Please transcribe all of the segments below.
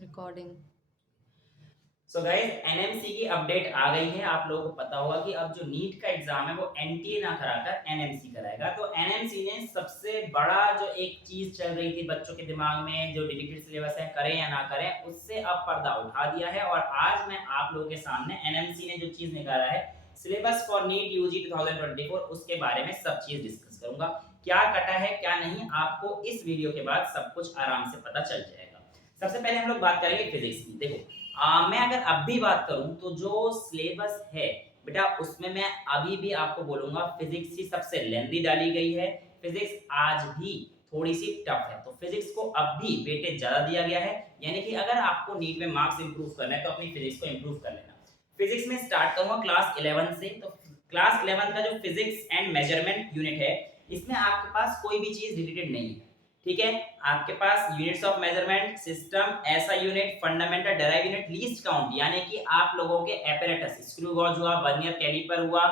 Recording. So guys NMC की update आ गई है। आप लोगों को पता होगा कि अब जो नीट का एग्जाम है वो एनटीए ना कराकर एनएमसी कराएगा। तो एनएमसी ने सबसे बड़ा जो एक चीज चल रही थी बच्चों के दिमाग में, जो डिलीटेड सिलेबस है करें या ना करें, उससे अब पर्दा उठा दिया है। और आज मैं आप लोगों के सामने एनएमसी ने जो चीज निकाला है सिलेबस फॉर नीट यूजी 2024, उसके बारे में सब चीज डिस्कस करूंगा। क्या कटा है क्या नहीं, आपको इस वीडियो के बाद सब कुछ आराम से पता चल जाएगा। सबसे पहले हम लोग बात करेंगे फिजिक्स की। देखो, मैं अगर अब भी बात करूं तो जो सिलेबस है बेटा, उसमें मैं अभी भी आपको बोलूंगा फिजिक्स ही सबसे लेंथी डाली गई है। फिजिक्स आज भी थोड़ी सी टफ है, तो फिजिक्स को अब भी वेटेज ज्यादा दिया गया है। यानी कि अगर आपको नीट में मार्क्स इंप्रूव करना है तो अपनी फिजिक्स को इंप्रूव कर लेना। फिजिक्स में स्टार्ट करूंगा क्लास 11 से। तो क्लास 11 का जो फिजिक्स एंड मेजरमेंट यूनिट है, इसमें आपके पास कोई भी चीज रिलेटेड नहीं है। ठीक है, आपके पास यूनिट्स ऑफ मेजरमेंट, सिस्टम, ऐसा unit, fundamental, derive unit, least count, यानी कि आप लोगों के एपैरेटस, स्क्रू गॉज हुआ, वर्नियर कैलिपर हुआ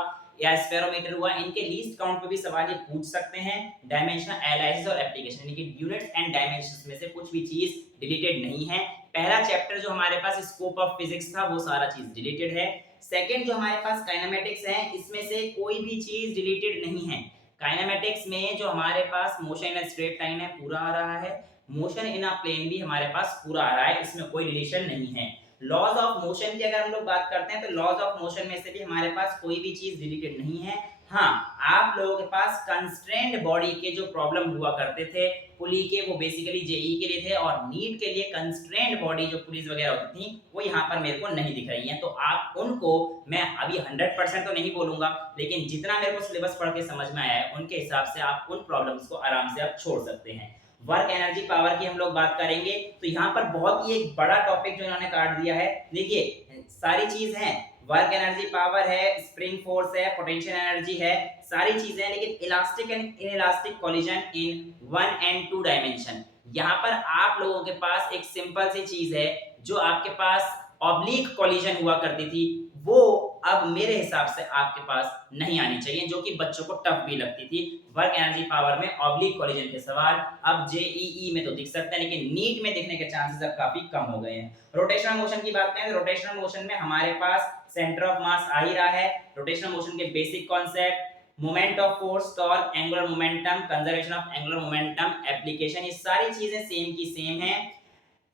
या स्फेरोमीटर हुआ, इनके लीस्ट काउंट पे भी सवाल ये पूछ सकते हैं। डायमेंशनल एनालिसिस और एप्लीकेशन, यानी कि यूनिट्स एंड डायमेंशंस में से कुछ भी चीज डिलीटेड नहीं है। पहला चैप्टर जो हमारे पास स्कोप ऑफ फिजिक्स था वो सारा चीज डिलीटेड है। सेकंड जो हमारे पास काइनेमेटिक्स है, इसमें से कोई भी चीज डिलीटेड नहीं है। काइनेमेटिक्स में जो हमारे पास मोशन इन स्ट्रेट लाइन है पूरा आ रहा है, मोशन इन अ प्लेन भी हमारे पास पूरा आ रहा है, इसमें कोई रिलेशन नहीं है। लॉज ऑफ मोशन की अगर हम लोग बात करते हैं तो लॉज ऑफ मोशन में से भी हमारे पास कोई भी चीज रिलेटेड नहीं है। हाँ, आप लोगों के पास कंस्ट्रेंड बॉडी के जो प्रॉब्लम हुआ करते थे पुली के, वो बेसिकली जेई के लिए थे, और नीट के लिए कंस्ट्रेंड बॉडी जो पुलिस वगैरह होती थी वो यहाँ पर मेरे को नहीं दिख रही हैं। तो आप उनको, मैं अभी 100% तो नहीं बोलूंगा, लेकिन जितना मेरे को सिलेबस पढ़ के समझ में आया है उनके हिसाब से आप उन प्रॉब्लम्स को आराम से आप छोड़ सकते हैं। वर्क एनर्जी पावर की हम लोग बात करेंगे तो यहाँ पर बहुत ही एक बड़ा टॉपिक जो इन्होंने काट दिया है। देखिए, सारी चीज है, वर्क एनर्जी पावर है, स्प्रिंग फोर्स है, पोटेंशियल एनर्जी है, सारी चीजें हैं, लेकिन elastic and inelastic collision in 1 and 2 dimension. यहाँ पर आप लोगों के पास एक सिंपल सी चीज है, जो आपके पास ऑब्लिक कोलिजन हुआ करती थी, वो अब मेरे हिसाब से आपके पास नहीं आनी चाहिए, जो कि बच्चों को टफ भी लगती थी। वर्क एनर्जी पावर में ऑब्लिक कोलिजन के सवाल अब जेईई में तो दिख सकते हैं, लेकिन नीट में दिखने के चांसेस अब काफी कम हो गए हैं। रोटेशनल मोशन की बात करें तो रोटेशनल मोशन में हमारे पास सेंटर ऑफ मास आ ही रहा है। रोटेशनल मोशन के basic concept, moment of force, torque, angular momentum, conservation of angular momentum, application, ये सारी चीजें सेम की सेम है।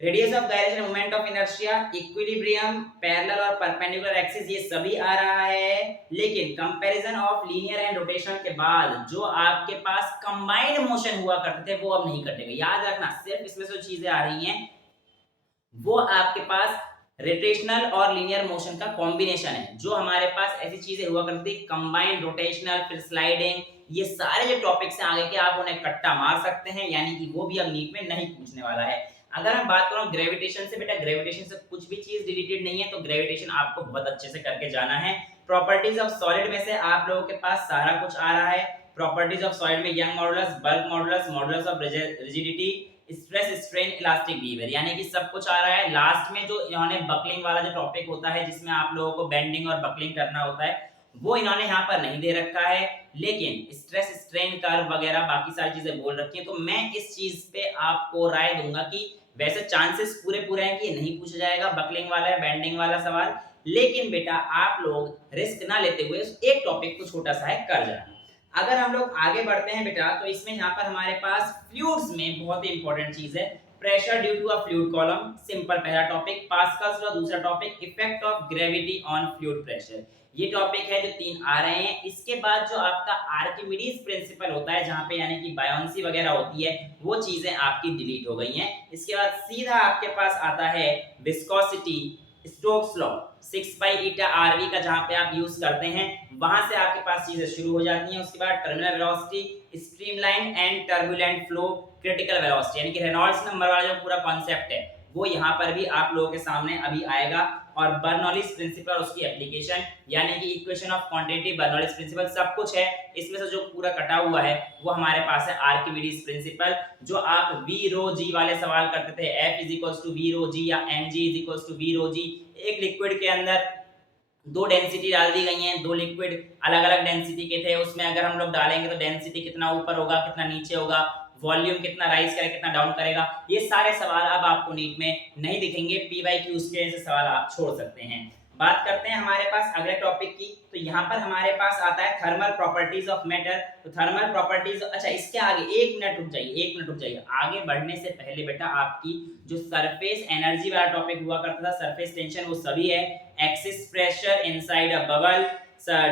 Radius of gyration, moment of inertia, equilibrium, parallel और परपेंडिकुलर एक्सिस, ये सभी आ रहा है। लेकिन comparison of linear and rotation के बाद जो आपके पास कंबाइंड मोशन हुआ करते थे वो अब नहीं कटेगा। याद रखना, सिर्फ इसमें से चीजें आ रही हैं वो आपके पास रोटेशनल और लीनियर मोशन का कॉम्बिनेशन है। जो हमारे पास ऐसी चीजें हुआ करती थी कंबाइंड, रोटेशनल, फिर स्लाइडिंग, ये सारे जो टॉपिक्स हैं आगे के आप उन्हें कट्टा मार सकते हैं, यानी कि वो भी अब नीट में नहीं पूछने वाला है। अगर मैं बात करूं ग्रेविटेशन से, बेटा ग्रेविटेशन से कुछ भी चीज रिलेटेड नहीं है, तो ग्रेविटेशन आपको बहुत अच्छे से करके जाना है। प्रॉपर्टीज ऑफ सॉलिड में से आप लोगों के पास सारा कुछ आ रहा है। प्रॉपर्टीज ऑफ सॉलिड में young modulus, bulk modulus, modulus of rigidity, stress strain elastic behaviour, यानी कि सब कुछ आ रहा है। लास्ट में जो इन्होंने बकलिंग वाला जो टॉपिक होता है जिसमें आप लोगों को बेंडिंग और बकलिंग करना होता है, वो इन्होंने यहाँ पर नहीं दे रखा है, लेकिन स्ट्रेस स्ट्रेन कर्व वगैरह बाकी सारी चीजें बोल रखी है। तो मैं इस चीज पे आपको राय दूंगा कि वैसे चांसेस पूरे पूरे हैं कि ये नहीं पूछा जाएगा बकलिंग वाला या बेंडिंग वाला सवाल, लेकिन बेटा आप लोग रिस्क ना लेते हुए एक टॉपिक को छोटा सा है कर जाना। अगर हम लोग आगे बढ़ते हैं बेटा, तो इसमें यहाँ पर हमारे पास फ्लूइड्स में बहुत ही इंपॉर्टेंट चीज है, pressure due to a fluid column, simple पहला टॉपिक। पास्कल्स लॉ दूसरा topic, effect of gravity on fluid pressure, ये टॉपिक है जो 3 आ रहे हैं। इसके बाद जो आपका आर्किमिडीज प्रिंसिपल होता है, जहां पे यानी कि बायोंसी वगैरह होती है, वो चीजें आपकी डिलीट हो गई हैं। इसके बाद सीधा आपके पास आता है viscosity, Stokes law, 6 by eta r v का जहां पे आप यूज करते हैं, वहां से आपके पास चीजें शुरू हो जाती हैं। उसके बाद terminal velocity, streamline and turbulent flow, critical velocity, यानी कि रेनॉल्ड्स नंबर वाला जो पूरा कॉन्सेप्ट है वो यहाँ पर भी आप लोगों के सामने अभी आएगा। और बर्नौलीज प्रिंसिपल, उसकी एप्लीकेशन, यानी कि equation of quantity, Bernoulli's principle, सब कुछ है। इसमें से जो पूरा कटा हुआ है वो हमारे पास है आर्किमिडीज प्रिंसिपल, जो आप वी रो जी वाले सवाल करते थे, F is equals to V rho G या M G is equals to V rho G. एक लिक्विड के अंदर 2 डेंसिटी डाल दी गई हैं, 2 लिक्विड अलग अलग डेंसिटी के थे, उसमें अगर हम लोग डालेंगे तो डेंसिटी कितना ऊपर होगा कितना नीचे होगा वॉल्यूम कितना राइज करेगा, कितना डाउन करेगा, ये सारे सवाल अब आपको नीट में नहीं दिखेंगे। PYQs के ऐसे सवाल आप छोड़ सकते हैं। बात करते हैं हमारे पास अगले टॉपिक की। तो यहाँ पर हमारे पास आता है थर्मल प्रॉपर्टीज ऑफ मैटर। तो थर्मल प्रॉपर्टीज, अच्छा इसके आगे 1 मिनट रुक जाइए, 1 मिनट रुक जाइए। आगे बढ़ने से पहले बेटा आपकी जो सरफेस एनर्जी वाला टॉपिक हुआ करता था, सरफेस टेंशन, वो सभी है। Axis pressure inside a bubble,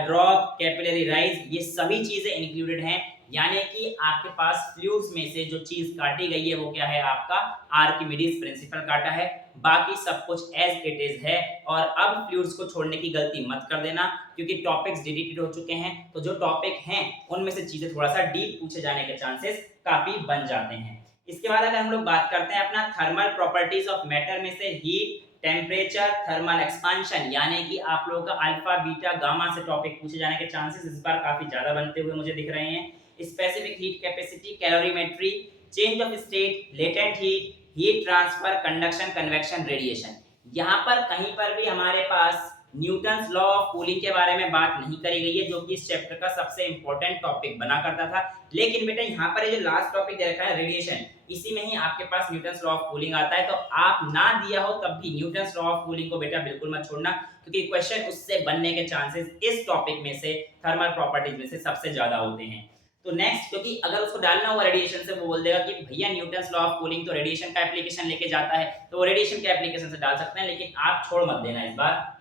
drop, capillary rise, ये सभी चीजें इंक्लूडेड हैं। यानी कि आपके पास फ्लूइड्स में से जो चीज काटी गई है वो क्या है, आपका आर्किमिडीज प्रिंसिपल काटा है। बाकी सब कुछ एज इट इज है। और अब फ्लूइड्स को छोड़ने की गलती मत कर देना, क्योंकि टॉपिक्स डिलीटेड हो चुके हैं। तो जो टॉपिक हैं उनमें से चीजें थोड़ा सा डीप पूछे जाने के चांसेस काफी बन जाते हैं। इसके बाद अगर हम लोग बात करते हैं अपना थर्मल प्रॉपर्टीज ऑफ मैटर में से हीट, टेम्परेचर, थर्मल एक्सपांशन, यानी कि आप लोगों का अल्फा, बीटा, गामा से टॉपिक पूछे जाने के चांसेस इस बार काफी ज्यादा बनते हुए मुझे दिख रहे हैं। Specific heat capacity, calorimetry, change of state, latent heat, heat transfer, conduction, convection, radiation. यहाँ पर कहीं पर भी हमारे पास न्यूटन्स लॉ ऑफ कूलिंग के बारे में बात नहीं करी गई है, जो कि इस चैप्टर का सबसे इंपॉर्टेंट टॉपिक बना करता था। लेकिन बेटा यहाँ पर जो लास्ट टॉपिक दे रखा है रेडिएशन, इसी में ही आपके पास न्यूटन्स लॉ ऑफ कूलिंग आता है। तो आप ना दिया हो तब भी न्यूटन्स लॉ ऑफ कूलिंग को बेटा बिल्कुल मत छोड़ना, क्योंकि क्वेश्चन उससे बनने के चांसेस इस टॉपिक में से, थर्मल प्रॉपर्टीज में से सबसे ज्यादा होते हैं। तो नेक्स्ट, क्योंकि अगर उसको डालना होगा रेडिएशन से, वो बोल देगा कि भैया न्यूटन्स लॉ ऑफ कूलिंग तो रेडिएशन का एप्लीकेशन लेके जाता है, तो वो रेडिएशन के एप्लीकेशन से डाल सकते हैं, लेकिन आप छोड़ मत देना इस बार।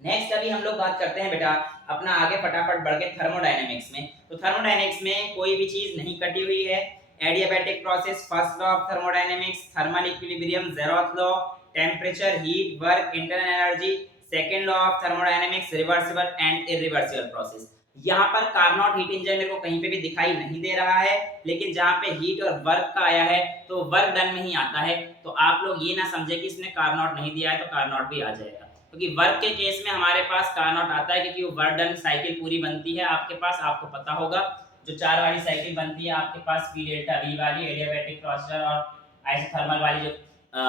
नेक्स्ट अभी हम लोग बात करते हैं बेटा अपना आगे फटाफट बढ़ के थर्मोडायनेमिक्स में। तो थर्मोडायनेमिक्स में कोई भी चीज नहीं कटी हुई है। Adiabatic process, first law of thermodynamics, thermal equilibrium, zeroth law, temperature, heat, work, internal energy, second law of thermodynamics, reversible and irreversible process. यहाँ पर कार्नोट हीट इंजन मेरे को कहीं पे भी दिखाई नहीं दे रहा है, लेकिन जहाँ पे हीट और वर्क का आया है तो वर्क डन में ही आता है। तो आप लोग ये ना समझे कि इसने कार्नोट नहीं दिया है तो कार्नोट भी आ जाएगा, क्योंकि वर्क के केस में हमारे पास कार्नोट आता है, क्योंकि वो वर्क डन साइकिल पूरी बनती है आपके पास। आपको पता होगा जो 4 वाली साइकिल बनती है आपके पास, पी डेल्टा वी वाली एडियाबैटिक प्रोसेस और आइसोथर्मल वाली जो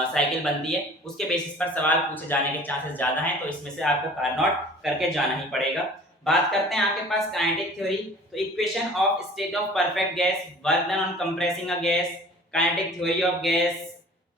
साइकिल बनती है, उसके बेसिस पर सवाल पूछे जाने के चांसेस ज्यादा हैं। तो इसमें से आपको कार्नोट करके जाना ही पड़ेगा। बात करते हैं आपके पास काइनेटिक थ्योरी। तो equation of state of perfect gas, work done on compressing a gas, kinetic theory of gas,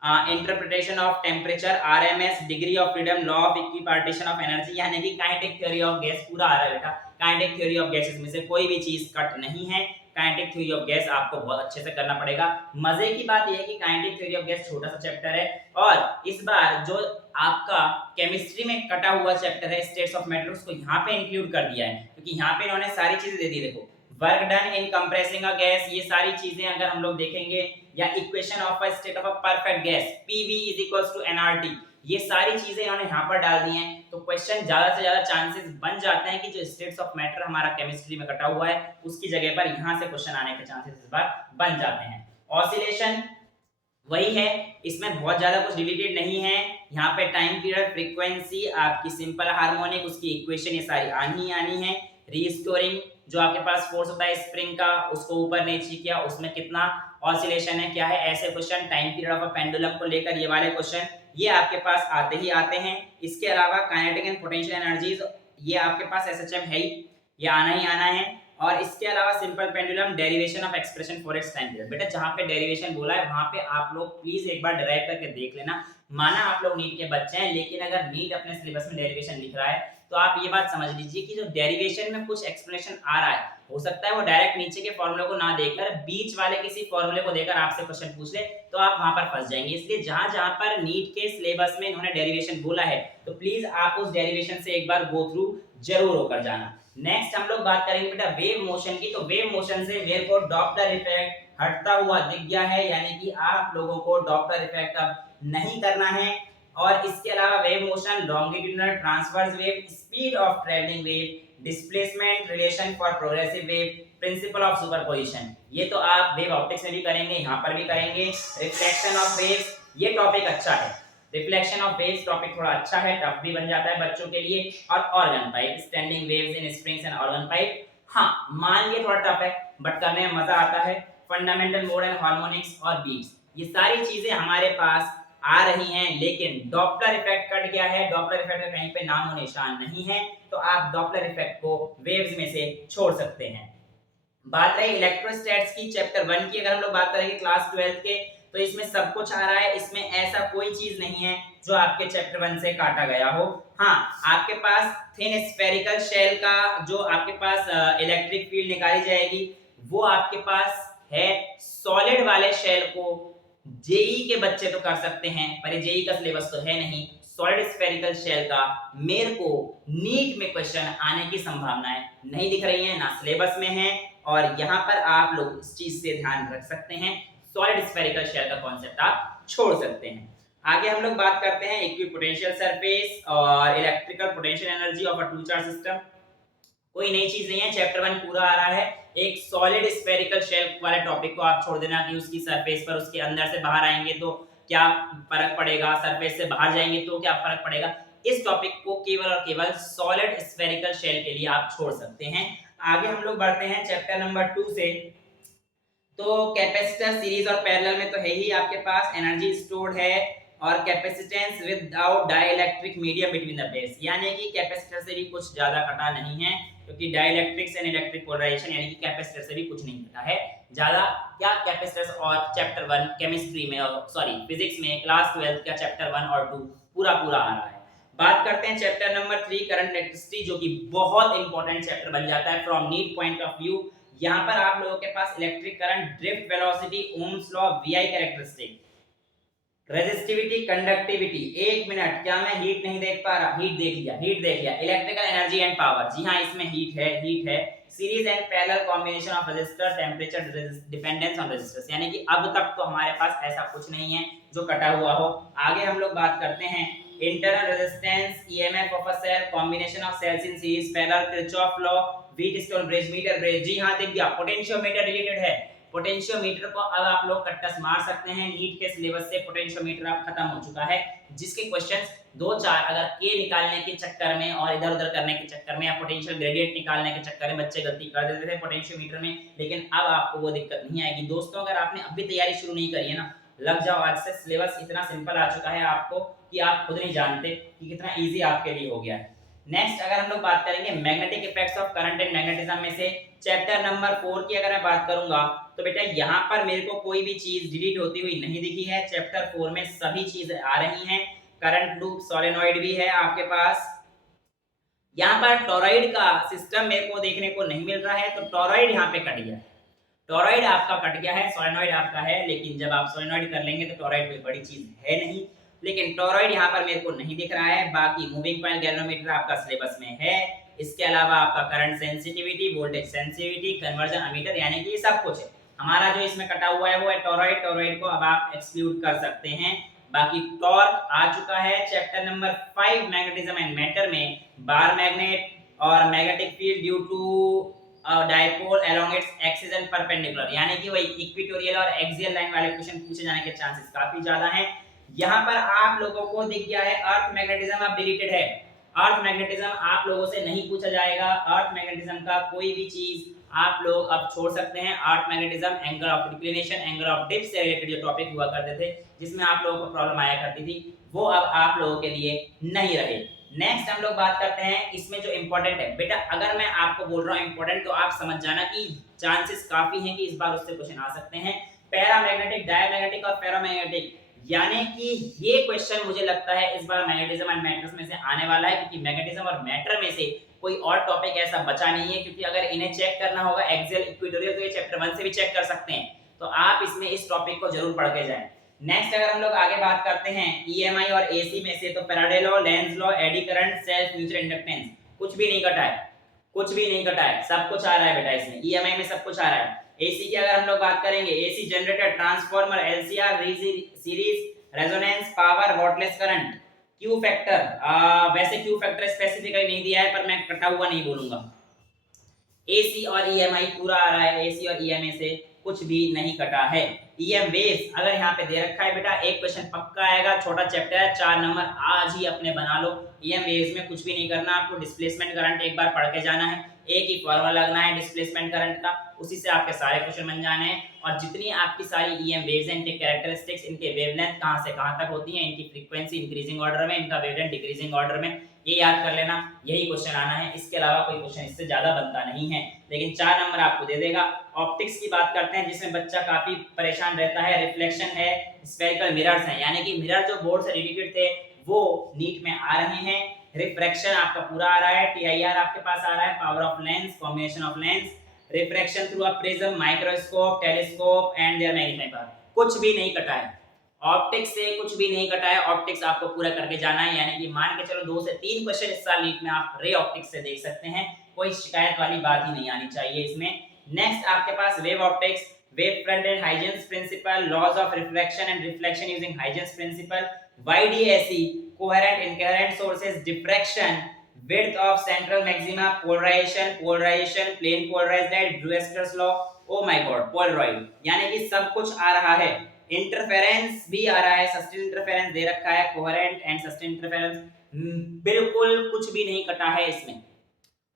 interpretation of temperature, RMS, degree of freedom, law of equipartition of energy, यानी कि काइनेटिक थ्योरी ऑफ गैस पूरा आ रहा है बेटा। Kinetic theory of gases में से कोई भी चीज कट नहीं है। काइनेटिक थ्योरी ऑफ गैस आपको बहुत अच्छे से करना पड़ेगा। मजे की बात यह है कि काइनेटिक थ्योरी ऑफ गैस छोटा सा चैप्टर है, और इस बार जो आपका केमिस्ट्री में कटा हुआ चैप्टर है स्टेट्स ऑफ मैटर, उसको यहाँ पे इंक्लूड कर दिया है, क्योंकि यहाँ पे इन्होंने सारी चीजें दे दी। देखो, work done in compressing a gas, ये सारी चीजें अगर हम लोग देखेंगे, या equation of a state of a perfect gas, PV = nRT, ये सारी चीजें इन्होंने यहाँ पर डाल दी हैं। तो क्वेश्चन ज्यादा से ज्यादा चांसेस बन जाते हैं कि जो स्टेट्स ऑफ मैटर हमारा केमिस्ट्री में कटा हुआ है उसकी जगह पर यहाँ से क्वेश्चन आने के चांसेस इस बार बन जाते हैं। ऑसिलेशन वही है, इसमें बहुत ज्यादा कुछ डिलीटेड नहीं है। यहाँ पे टाइम पीरियड, फ्रीक्वेंसी, आपकी सिंपल हार्मोनिक, उसकी इक्वेशन ये सारी आनी है। रीस्टोरिंग, जो आपके पास फोर्स होता है स्प्रिंग का, उसको ऊपर नीचे किया, उसमें कितना ऑसिलेशन है, क्या है, ऐसे question. Time period of a pendulum को लेकर ये वाले क्वेश्चन ये आपके पास आते ही आते हैं। इसके अलावा काइनेटिक एंड पोटेंशियल एनर्जीज, ये आपके पास SHM है ही, ये आना ही आना है। और इसके अलावा simple pendulum, derivation of expression for its time period. बेटा जहाँ पे डेरिवेशन बोला है वहाँ पे आप लोग प्लीज एक बार डिराइव करके देख लेना। माना आप लोग नीट के बच्चे हैं, लेकिन अगर नीट अपने सिलेबस में डेरिवेशन लिख रहा है तो आप ये बात समझ लीजिए कि जो डेरिवेशन में कुछ एक्सप्लेनेशन आ रहा है, हो सकता है वो डायरेक्ट नीचे के फॉर्मूले को ना देकर बीच वाले किसी फॉर्मूले को देकर आपसे क्वेश्चन पूछ ले, तो आप वहां पर फंस जाएंगे। इसलिए जहां पर नीट के सिलेबस में इन्होंने डेरिवेशन बोला है तो प्लीज आप उस डेरिवेशन से एक बार गो थ्रू जरूर होकर जाना। नेक्स्ट हम लोग बात करेंगे बेटा वेव मोशन की। तो वेव मोशन से वेव को डॉपलर इफेक्ट हटता हुआ दिख गया है, यानी कि आप लोगों को डॉपलर इफेक्ट अब नहीं करना है। और इसके अलावा wave motion, longitudinal, transverse wave, speed of travelling wave, displacement relation for progressive wave, principle of superposition, ये तो आप वेव ऑप्टिक्स में भी करेंगे, यहाँ पर भी करेंगे। रिफ्लेक्शन ऑफ वेव्स, ये टॉपिक अच्छा है। रिफ्लेक्शन ऑफ वेव्स टॉपिक थोड़ा अच्छा है, टफ भी बन जाता है बच्चों के लिए। और organ pipe, standing waves in springs and organ pipe, हाँ मान लिए थोड़ा टफ है बट करने में मजा आता है। फंडामेंटल मोड एंड हार्मोनिक्स और बीट्स, ये सारी चीजें हमारे पास आ रही हैं, लेकिन डॉपलर इफेक्ट कट गया है। डॉपलर इफेक्ट का कहीं पे नामो निशान नहीं है, तो आप डॉपलर इफेक्ट को वेव्स में से छोड़ सकते हैं। बात रही इलेक्ट्रोस्टैट्स की चैप्टर 1 की, अगर हम लोग बात करेंगे क्लास 12 के, तो इसमें सब कुछ आ रहा है, इसमें ऐसा कोई चीज नहीं है जो आपके चैप्टर 1 से काटा गया हो। हाँ, आपके पास थिन स्फेरिकल शेल का जो आपके पास इलेक्ट्रिक फील्ड निकाली जाएगी वो आपके पास है। सॉलिड वाले शेल को जेई के बच्चे तो कर सकते हैं, पर ये जेई का सिलेबस तो है नहीं। सॉलिड स्फेरिकल शेल का मेरे को नीट में क्वेश्चन आने की संभावनाएं नहीं दिख रही हैं, ना सिलेबस में है, और यहाँ पर आप लोग इस चीज से ध्यान रख सकते हैं। सॉलिड स्फेरिकल शेल का कॉन्सेप्ट आप छोड़ सकते हैं। आगे हम लोग बात करते हैं इक्विपोटेंशियल सरफेस और electrical potential energy of a two charge system. कोई नई चीज नहीं है, चैप्टर 1 पूरा आ रहा है। एक सॉलिड स्फेरिकल शेल वाले टॉपिक को आप छोड़ देना कि उसकी सरफेस पर उसके अंदर से बाहर आएंगे तो क्या फर्क पड़ेगा, सरफेस से बाहर जाएंगे तो क्या फर्क पड़ेगा। इस टॉपिक को केवल और केवल सॉलिड स्फेरिकल शेल के लिए आप छोड़ सकते हैं। आगे हम लोग बढ़ते हैं चैप्टर नंबर 2 से। तो कैपेसिटर सीरीज और पैरेलल में तो है ही आपके पास एनर्जी स्टोर्ड है, और capacitance without dielectric medium between the plates, यानी कि कैपेसिटर से भी कुछ ज्यादा कटा नहीं है, क्योंकि डाइलेक्ट्रिक्स एंड इलेक्ट्रिक पोलराइजेशन यानी कि कैपेसिटर से भी कुछ नहीं कटा है ज्यादा। क्या कैपेसिटर्स और चैप्टर 1 केमिस्ट्री में और सॉरी फिजिक्स में क्लास 12 का चैप्टर 1 और 2 पूरा पूरा आ रहा है। बात करते हैं चैप्टर नंबर 3 करंट इलेक्ट्रिसिटी, जो कि बहुत इंपॉर्टेंट चैप्टर बन जाता है from NEET point of view. यहाँ पर आप लोगों के पास electric current, drift velocity, Ohm's law, VI characteristic, resistivity, conductivity. एक मिनट, क्या मैं हीट नहीं देख पा रहा? हीट देख लिया, हीट देख लिया। इलेक्ट्रिकल एनर्जी एंड पावर, जी हाँ इसमें हीट है, हीट है। Series and parallel combination of resistor, temperature dependence on resistors, यानी कि अब तक तो हमारे पास ऐसा कुछ नहीं है जो कटा हुआ हो। आगे हम लोग बात करते हैं internal resistance, EMF of a cell, combination of cells in series, parallel, Kirchhoff law, Wheatstone bridge, meter bridge. जी हाँ दिख गया, पोटेंशियोमीटर रिलेटेड है। पोटेंशियोमीटर को अब आप लोग कट्टस मार सकते हैं, नीट के सिलेबस से पोटेंशियोमीटर अब खत्म हो चुका है, जिसके क्वेश्चंस 2-4 अगर के निकालने के चक्कर में और इधर उधर करने के चक्कर में या पोटेंशियल ग्रेडियंट निकालने के चक्कर में बच्चे गलती कर देते थे पोटेंशियोमीटर में, लेकिन अब आपको वो दिक्कत नहीं आएगी। दोस्तों अगर आपने अभी तैयारी शुरू नहीं करी है ना, लग जाओ आज से, सिलेबस इतना सिंपल आ चुका है आपको कि आप खुद नहीं जानते कि कितना इजी आपके लिए हो गया है। नेक्स्ट अगर हम लोग बात करेंगे magnetic effects of current and magnetism में से चैप्टर नंबर 4 की अगर मैं बात करूंगा तो बेटा यहाँ पर मेरे को कोई भी चीज डिलीट होती हुई नहीं दिखी है। चैप्टर 4 में सभी चीजें आ रही हैं। करंट लूप, सोलेनॉइड भी है आपके पास। यहाँ पर टॉरॉइड का सिस्टम मेरे को देखने को नहीं मिल रहा है, तो टॉरॉइड यहाँ पे कट गया है। टॉरॉइड आपका कट गया है, सोलेनॉइड आपका है, लेकिन जब आप सोलेनॉइड कर लेंगे तो टॉरॉइड कोई बड़ी चीज है नहीं, लेकिन टॉरॉइड यहाँ पर मेरे को नहीं दिख रहा है। बाकी मूविंग कॉइल, गैल्वेनोमीटर आपका सिलेबस में है। इसके अलावा आपका current sensitivity, voltage sensitivity, conversion ammeter, यानी कि ये सब कुछ है। हमारा जो इसमें कटा हुआ है वो है टॉरॉइड। टॉरॉइड को अब आप एक्सक्लूड कर सकते हैं। बाकी टॉर्क आ चुका है chapter number 5 magnetism and matter में, बार मैग्नेट और magnetic field due to dipole along its axis and perpendicular, यानी कि वही इक्वेटोरियल और एक्सियल लाइन वाले क्वेश्चन पूछे जाने के चांसेस काफी ज्यादा हैं। यहाँ पर आप लोगों को दिख गया है अर्थ मैग्नेटिज्म अब डिलीटेड है। अर्थ मैग्नेटिज्म आप लोगों से नहीं पूछा जाएगा। अर्थ मैग्नेटिज्म का कोई भी चीज आप लोग अब छोड़ सकते हैं। Earth magnetism, angle of declination, angle of dip से रिलेटेड जो टॉपिक हुआ करते थे जिसमें आप लोगों को प्रॉब्लम आया करती थी, वो अब आप लोगों के लिए नहीं रहे। नेक्स्ट हम लोग बात करते हैं इसमें जो इंपॉर्टेंट है बेटा, अगर मैं आपको बोल रहा हूँ इंपॉर्टेंट तो आप समझ जाना कि चांसेस काफी हैं कि इस बार उससे क्वेश्चन आ सकते हैं। पैरामैग्नेटिक, डायमैग्नेटिक और फेरोमैग्नेटिक, यानी कि ये क्वेश्चन मुझे लगता है इस बार मैग्नेटिज्म एंड मैटर्स में से आने वाला है, क्योंकि मैग्नेटिज्म और मैटर में से कोई और टॉपिक ऐसा बचा नहीं है। क्योंकि अगर इन्हें चेक करना होगा एक्सियल, इक्वेटोरियल, तो ये चैप्टर 1 से भी चेक कर सकते हैं, तो आप इसमें इस टॉपिक को जरूर पढ़ के जाएं। नेक्स्ट अगर हम लोग आगे बात करते हैं ईएमआई और एसी में से, तो Faraday law, Lenz law, eddy current, self mutual inductance, कुछ भी नहीं कटा है, कुछ भी नहीं कटा है, सब कुछ आ रहा है बेटा इसमें। ईएमआई में सब कुछ आ रहा है। एसी की अगर हम लोग बात करेंगे, AC generator, transformer, LCR, series, resonance, power, wattless current, Q factor, वैसे क्यू फैक्टर स्पेसिफिकली नहीं दिया है पर मैं कटा हुआ नहीं बोलूंगा। एसी और ईएमआई पूरा आ रहा है, एसी और ईएमआई से कुछ भी नहीं कटा है। ईएम वेव्स अगर यहाँ पे दे रखा है बेटा, एक क्वेश्चन पक्का आएगा, छोटा चैप्टर है, 4 नंबर आज ही अपने बना लो। ईएम वेव्स में कुछ भी नहीं करना आपको, डिस्प्लेसमेंट करंट एक बार पढ़ के जाना है, एक ही फॉर्मूला लगना है डिस्प्लेसमेंट करंट का, उसी से आपके सारे क्वेश्चन बन जाने हैं। और जितनी आपकी सारी ईएम वेव्स हैं, इनके कैरेक्टरिस्टिक्स, इनके वेवलेंथ कहां से कहां तक होती है, इनकी फ्रीक्वेंसी इंक्रीजिंग ऑर्डर में, इनका वेवलेंथ डिक्रीजिंग ऑर्डर में, ये याद कर लेना, यही क्वेश्चन आना है। इसके अलावा कोई क्वेश्चन इससे ज्यादा बनता नहीं है, लेकिन 4 नंबर आपको दे देगा। ऑप्टिक्स की बात करते हैं, जिसमें बच्चा काफी परेशान रहता है। रिफ्लेक्शन है, स्फेरिकल मिरर्स हैं, यानी कि मिरर जो बोर्ड से रिलेटेड थे वो नीट में आ रहे हैं। रिफ्रैक्शन आपका पूरा आ रहा है, टीआईआर आपके पास आ रहा है, power of lens, combination of lens, refraction through a prism, microscope, telescope and their magnifying power. कुछ भी नहीं कटा है ऑप्टिक्स से, कुछ भी नहीं कटा है। ऑप्टिक्स आपको पूरा करके जाना है, यानी कि मान के चलो 2 से 3 क्वेश्चन इस साल नीट में आप रे ऑप्टिक्स से देख सकते हैं। कोई शिकायत वाली बात ही नहीं आनी चाहिए इसमें। नेक्स्ट आपके पास wave optics, wave front and Huygens principle, laws of reflection and reflection using Huygens principle, YDAC, coherent incoherent sources, diffraction, width of central maxima, polarization, plane polarized light, Brewster's law, oh my god, Polaroid, यानी कि सब कुछ आ रहा है। Interference भी आ रहा है, सस्टेन इंटरफेरेंस दे रखा है, कोहेरेंट एंड सस्टेन इंटरफेरेंस, बिल्कुल कुछ भी नहीं कटा है इसमें,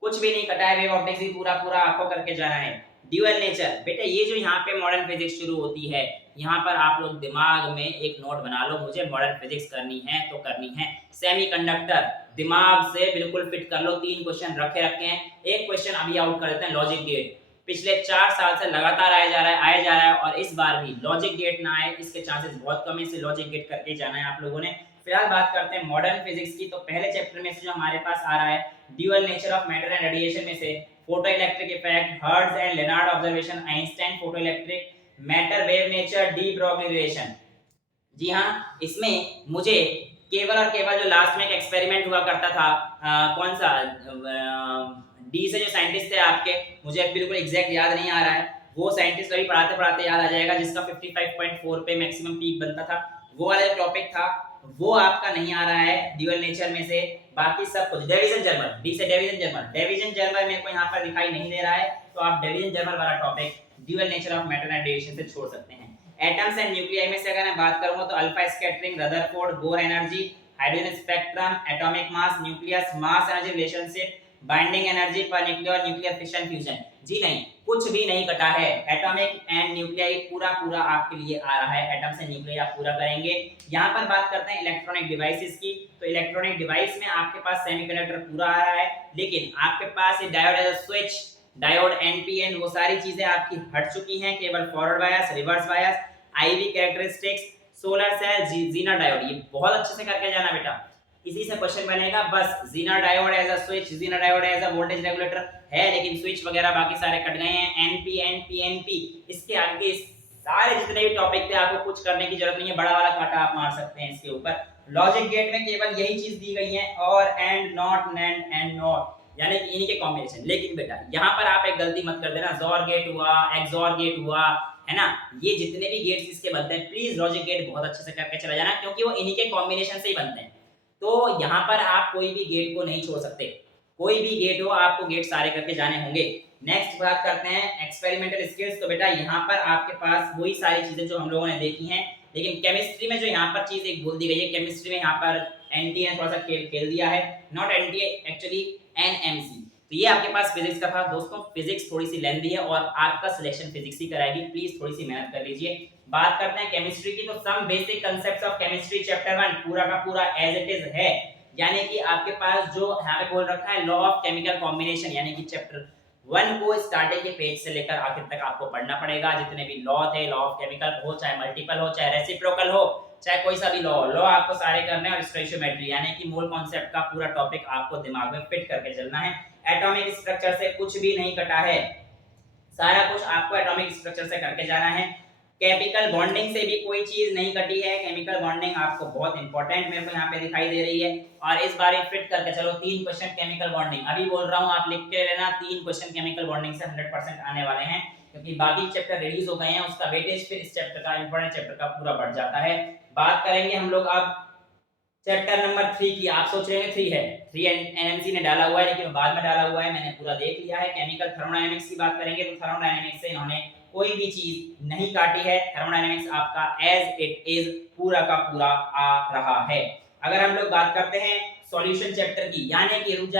कुछ भी नहीं कटा है। वेव ऑप्टिक्स भी पूरा पूरा आपको करके जाना है। ड्यूअल नेचर, बेटा ये जो यहाँ पे मॉडर्न फिजिक्स शुरू होती है, यहाँ पर आप लोग दिमाग में एक नोट बना लो, मुझे मॉडर्न फिजिक्स करनी है तो करनी है। सेमीकंडक्टर दिमाग से बिल्कुल फिट कर लो, 3 क्वेश्चन रखे हैं। एक क्वेश्चन अभी आउट कर देते हैं, लॉजिक गेट। पिछले 4 साल से लगातार आया जा रहा है और इस बार भी लॉजिक गेट ना आए इसके चांसेस बहुत कम है, इसे लॉजिक गेट करके जाना है आप लोगों ने। फिलहाल बात करते हैं मॉडर्न फिजिक्स की, तो पहले चैप्टर में से जो हमारे पास आ रहा है dual nature of matter and radiation में से photoelectric effect, Hertz and Lenard observation, Einstein photoelectric, matter wave nature, de Broglie relation. जी हाँ, इसमें मुझे केवल और केवल जो लास्ट में एक एक्सपेरिमेंट हुआ करता था, कौन सा डी से जो साइंटिस्ट थे आपके, मुझे बिल्कुल एग्जैक्ट याद नहीं आ रहा है, वो साइंटिस्ट अभी पढ़ाते पढ़ाते याद आ जाएगा, जिसका 55.4 पे मैक्सिमम पीक बनता था, वो वाला टॉपिक था, वो आपका नहीं आ रहा है ड्यूअल नेचर में से। बाकी सब कुछ डिवीजन जर्मल, डी से डिवीजन जर्मल मेरे को यहाँ पर दिखाई नहीं दे रहा है, तो आप डिवीजन जर्मल वाला topic dual nature of matter and radiation से छोड़ सकते हैं। एटम्स एंड न्यूक्लियाई में से अगर मैं बात करूंगा तो alpha scattering, Rutherford, bore energy, hydrogen spectrum, atomic mass, nucleus mass energy relationship, binding energy पर न्यूक्लियर, न्यूक्लियर फिशन फ्यूजन। जी नहीं, कुछ भी नहीं कटा है। एटॉमिक एंड न्यूक्लियाई पूरा पूरा आपके लिए आ रहा है, एटम्स एंड न्यूक्लियाई आप पूरा करेंगे। यहाँ पर बात करते हैं इलेक्ट्रॉनिक डिवाइसेस की, तो इलेक्ट्रॉनिक डिवाइस में आपके पास सेमीकंडक्टर पूरा आ रहा है, लेकिन आपके पास ये diode as a switch, diode, NPN, वो सारी चीजें आपकी हट चुकी हैं, केवल forward bias, reverse bias, IV characteristics, solar cell, Zener diode, ये बहुत अच्छे से करके जाना बेटा, इसी से क्वेश्चन बनेगा बस। Zener diode as a switch, Zener diode as a voltage regulator है, लेकिन स्विच वगैरह बाकी सारे कट गए हैं। एनपी, एनपी, एनपी, इसके आगे सारे जितने भी टॉपिक थे आपको कुछ करने की जरूरत नहीं है, बड़ा वाला कांटा आप मार सकते हैं इसके ऊपर। लॉजिक गेट में केवल यही चीज दी गई है, और, and, not, NAND and not, यानी कि इन्हीं के कॉम्बिनेशन। लेकिन बेटा यहाँ पर आप एक गलती मत कर देना, जोर गेट हुआ, एक्सोर गेट हुआ, है ना, ये जितने भी गेट्स इसके बनते हैं, प्लीज लॉजिक गेट बहुत अच्छे से करके चला जाना, क्योंकि वो इन्हीं के कॉम्बिनेशन से ही बनते हैं। तो यहाँ पर आप कोई भी गेट को नहीं छोड़ सकते, कोई भी गेट हो आपको गेट सारे करके जाने होंगे। नेक्स्ट बात करते हैं एक्सपेरिमेंटल स्किल्स, तो बेटा यहाँ पर आपके पास वही सारी चीजें जो हम लोगों ने देखी हैं, लेकिन केमिस्ट्री में जो यहाँ पर चीज एक बोल दी गई है, केमिस्ट्री में यहाँ पर एनटीए ने थोड़ा सा खेल दिया है, नॉट एनटीए एक्चुअली एनएमसी। तो ये आपके पास फिजिक्स का था दोस्तों। फिजिक्स थोड़ी सी लेंथी है और आपका सिलेक्शन फिजिक्स ही कराएगी, प्लीज थोड़ी सी मेहनत कर लीजिए। बात करते हैं केमिस्ट्री की, तो some basic concepts of chemistry chapter 1 पूरा का पूरा एज इट इज है, यानी कि आपके पास जो यहाँ पे बोल रखा है लॉ ऑफ केमिकल कॉम्बिनेशन, यानी कि चैप्टर 1 को स्टार्टिंग के पेज से लेकर आखिर तक आपको पढ़ना पड़ेगा। जितने भी लॉ थे, लॉ ऑफ केमिकल हो, चाहे मल्टीपल हो, चाहे रेसिप्रोकल हो, चाहे कोई सा भी लॉ आपको सारे करने हैं, और स्टोइचियोमेट्री यानी कि मोल कॉन्सेप्ट का पूरा टॉपिक आपको दिमाग में फिट करके चलना है। एटॉमिक स्ट्रक्चर से कुछ भी नहीं कटा है, सारा कुछ आपको एटॉमिक स्ट्रक्चर से करके जाना है। केमिकल बॉन्डिंग से भी कोई चीज नहीं कटी है, केमिकल बॉन्डिंग आपको बहुत इंपॉर्टेंट मेरे को यहाँ पे दिखाई दे रही है, और इस बार फिट करके चलो 3 क्वेश्चन केमिकल बॉन्डिंग, अभी बोल रहा हूँ आप लिख के लेना, 3 क्वेश्चन केमिकल बॉन्डिंग से 100% आने वाले हैं, क्योंकि बाकी चैप्टर रिलीज हो गए हैं, उसका वेटेज फिर इस चैप्टर का, इंपॉर्टेंट चैप्टर का पूरा बढ़ जाता है। बात करेंगे हम लोग अब चैप्टर नंबर 3 की। आप सोच रहे हैं 3 है, 3 एनएमसी ने डाला हुआ है, लेकिन बाद में डाला हुआ है, मैंने पूरा देख लिया है। केमिकल थर्मोडायनेमिक्स की बात करेंगे तो थर्मोडायनेमिक्स से इन्होंने कोई भी चीज नहीं काटी है, थर्मोडायनेमिक्स आपका एज इट इज पूरा का पूरा आ रहा है। अगर हम लोग बात करते हैं सॉल्यूशन चैप्टर की, यानी कि रुक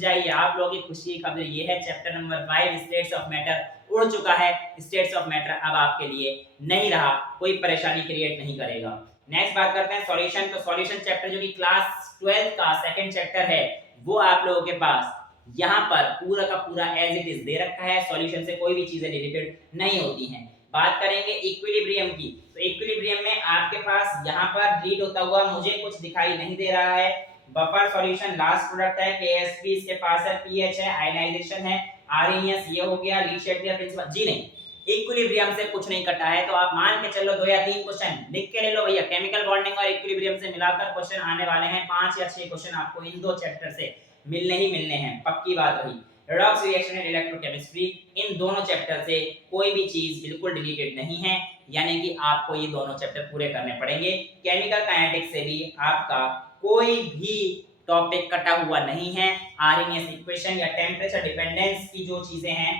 जाइए आप लोगों की खुशी की खबर ये है, chapter number 5 states of matter उड़ चुका है। स्टेट्स ऑफ मैटर अब आपके लिए नहीं रहा, कोई परेशानी क्रिएट नहीं करेगा। नेक्स्ट बात करते हैं सॉल्यूशन। तो सॉल्यूशन चैप्टर जो कि क्लास 12 का सेकंड चैप्टर है, वो आप लोगों के पास यहाँ पर पूरा का पूरा एज इट इज दे रखा है। सॉल्यूशन से कोई भी चीजें रिलेटेड नहीं होती हैं। बात करेंगे इक्विलिब्रियम की, तो इक्विलिब्रियम में आपके पास यहाँ पर रीड होता हुआ मुझे कुछ दिखाई नहीं दे रहा है। बफर सॉल्यूशन लास्ट प्रोडक्ट है, केएसपी इसके पास है, पीएच है, आयनाइजेशन है, आरएनएस ये हो गया, ली शेड्यूलर प्रिंसिपल जी नहीं, इक्विलिब्रियम से कुछ नहीं कटा है। तो आप मान के चलो 2 या 3 क्वेश्चन लिख के ले लो भैया। केमिकल बॉन्डिंग और इक्विलिब्रियम से मिलाकर क्वेश्चन आने वाले हैं, 5 या 6 क्वेश्चन आपको इन दो चैप्टर से मिलने ही मिलने हैं, पक्की बात रही। रेडॉक्स रिएक्शन एंड इलेक्ट्रोकेमिस्ट्री, इन दोनों चैप्टर से कोई भी चीज बिल्कुल डिलीटेड नहीं है, यानी कि आपको ये दोनों चैप्टर पूरे करने पड़ेंगे। केमिकल काइनेटिक्स से भी आपका कोई भी टॉपिक कटा हुआ नहीं है। आरएनएस इक्वेशन या टेम्परेचर डिपेंडेंस की जो चीजें हैं,